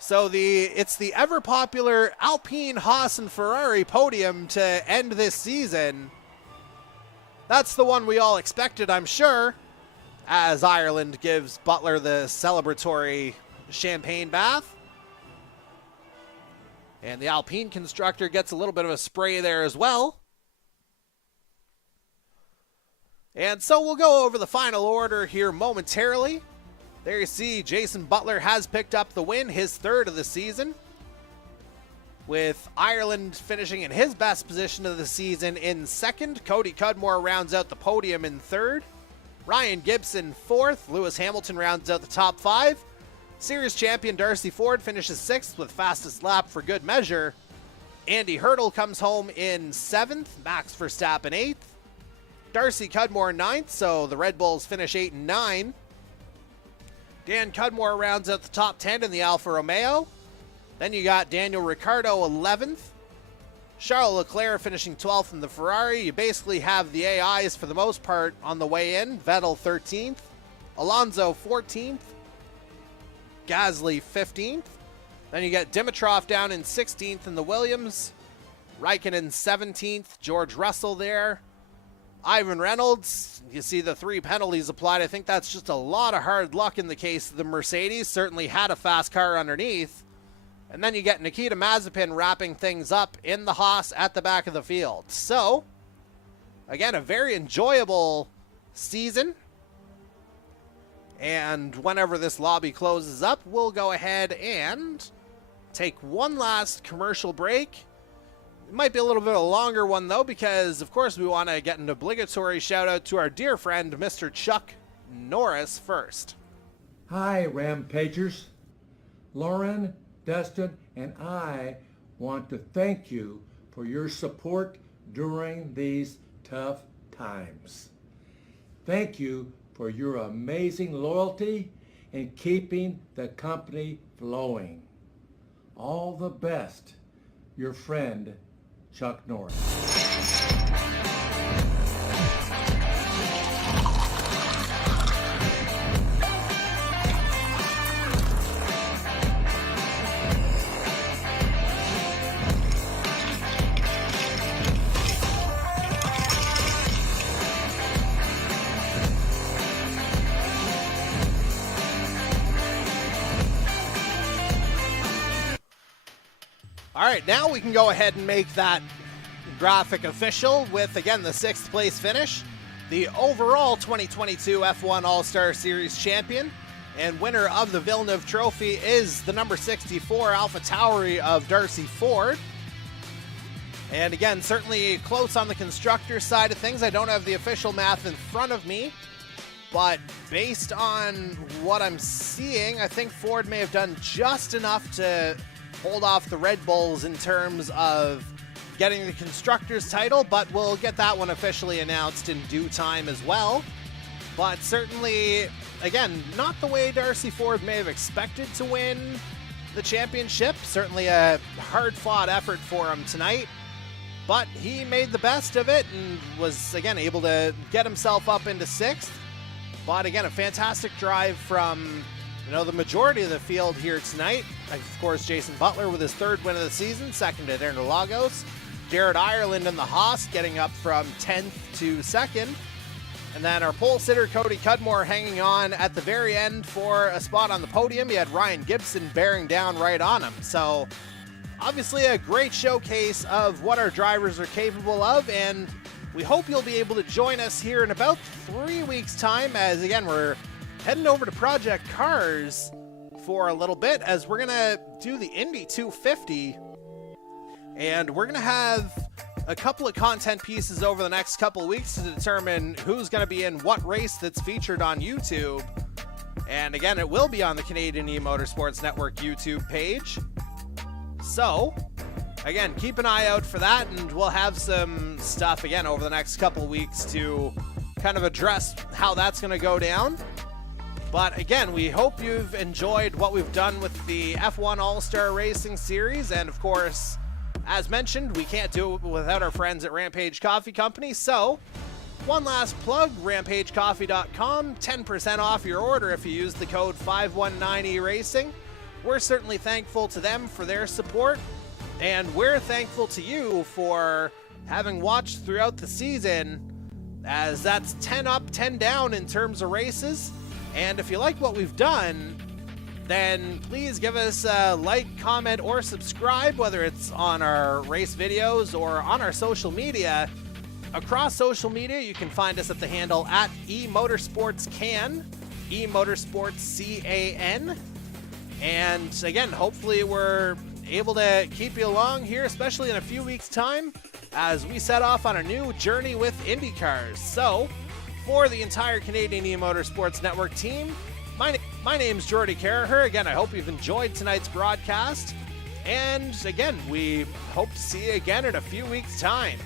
So it's the ever popular Alpine, Haas, and Ferrari podium to end this season. That's the one we all expected, I'm sure, as Ireland gives Butler the celebratory champagne bath. And the Alpine constructor gets a little bit of a spray there as well. And so we'll go over the final order here momentarily. There you see Jason Butler has picked up the win, his 3rd of the season, with Ireland finishing in his best position of the season in 2nd. Cody Cudmore rounds out the podium in 3rd. Ryan Gibson 4th. Lewis Hamilton rounds out the top 5. Series champion Darcy Ford finishes 6th with fastest lap for good measure. Andy Hurdle comes home in 7th, Max Verstappen 8th. Darcy Cudmore 9th, so the Red Bulls finish 8 and 9. Dan Cudmore rounds out the top 10 in the Alfa Romeo. Then you got Daniel Ricciardo 11th. Charles Leclerc finishing 12th in the Ferrari. You basically have the AIs for the most part on the way in. Vettel 13th. Alonso 14th. Gasly 15th. Then you get Dimitrov down in 16th in the Williams. Raikkonen 17th. George Russell there. Ivan Reynolds, you see the 3 penalties applied. I think that's just a lot of hard luck in the case of the Mercedes. Certainly had a fast car underneath. And then you get Nikita Mazepin wrapping things up in the Haas at the back of the field. So, again, a very enjoyable season. And whenever this lobby closes up, we'll go ahead and take one last commercial break. It might be a little bit of a longer one, though, because, of course, we want to get an obligatory shout-out to our dear friend, Mr. Chuck Norris, first. Hi, Rampagers. Lauren, Dustin, and I want to thank you for your support during these tough times. Thank you for your amazing loyalty and keeping the company flowing. All the best, your friend, Chuck Norris. All right, now we can go ahead and make that graphic official with, again, the 6th place finish. The overall 2022 F1 All-Star Series champion and winner of the Villeneuve Trophy is the number 64 Alpha Tauri of Darcy Ford. And again, certainly close on the constructor side of things. I don't have the official math in front of me, but based on what I'm seeing, I think Ford may have done just enough to hold off the Red Bulls in terms of getting the constructors title, but we'll get that one officially announced in due time as well. But certainly, again, not the way Darcy Ford may have expected to win the championship. Certainly a hard-fought effort for him tonight, but he made the best of it and was, again, able to get himself up into 6th. But again, a fantastic drive from, the majority of the field here tonight. Of course, Jason Butler with his 3rd win of the season, 2nd at Interlagos. Jared Ireland in the Haas getting up from 10th to 2nd. And then our pole sitter, Cody Cudmore, hanging on at the very end for a spot on the podium. He had Ryan Gibson bearing down right on him. So obviously a great showcase of what our drivers are capable of, and we hope you'll be able to join us here in about 3 weeks' time as, again, we're heading over to Project Cars for a little bit as we're going to do the Indy 250, and we're going to have a couple of content pieces over the next couple of weeks to determine who's going to be in what race that's featured on YouTube. And again, it will be on the Canadian E-Motorsports Network YouTube page. So, again, keep an eye out for that, and we'll have some stuff, again, over the next couple of weeks to kind of address how that's going to go down. But again, we hope you've enjoyed what we've done with the F1 All-Star Racing Series. And of course, as mentioned, we can't do it without our friends at Rampage Coffee Company. So, one last plug, rampagecoffee.com, 10% off your order if you use the code 519ERacing. We're certainly thankful to them for their support, and we're thankful to you for having watched throughout the season, as that's 10 up, 10 down in terms of races. And if you like what we've done, then please give us a like, comment, or subscribe, whether it's on our race videos or on our social media. Across social media, you can find us at the handle at E-MotorsportsCan, E-MotorsportsCAN. And again, hopefully we're able to keep you along here, especially in a few weeks' time, as we set off on a new journey with IndyCars. So, for the entire Canadian E-Motorsports Network team, my name My name's Jordy Carraher. Again, I hope you've enjoyed tonight's broadcast. And again, we hope to see you again in a few weeks' time.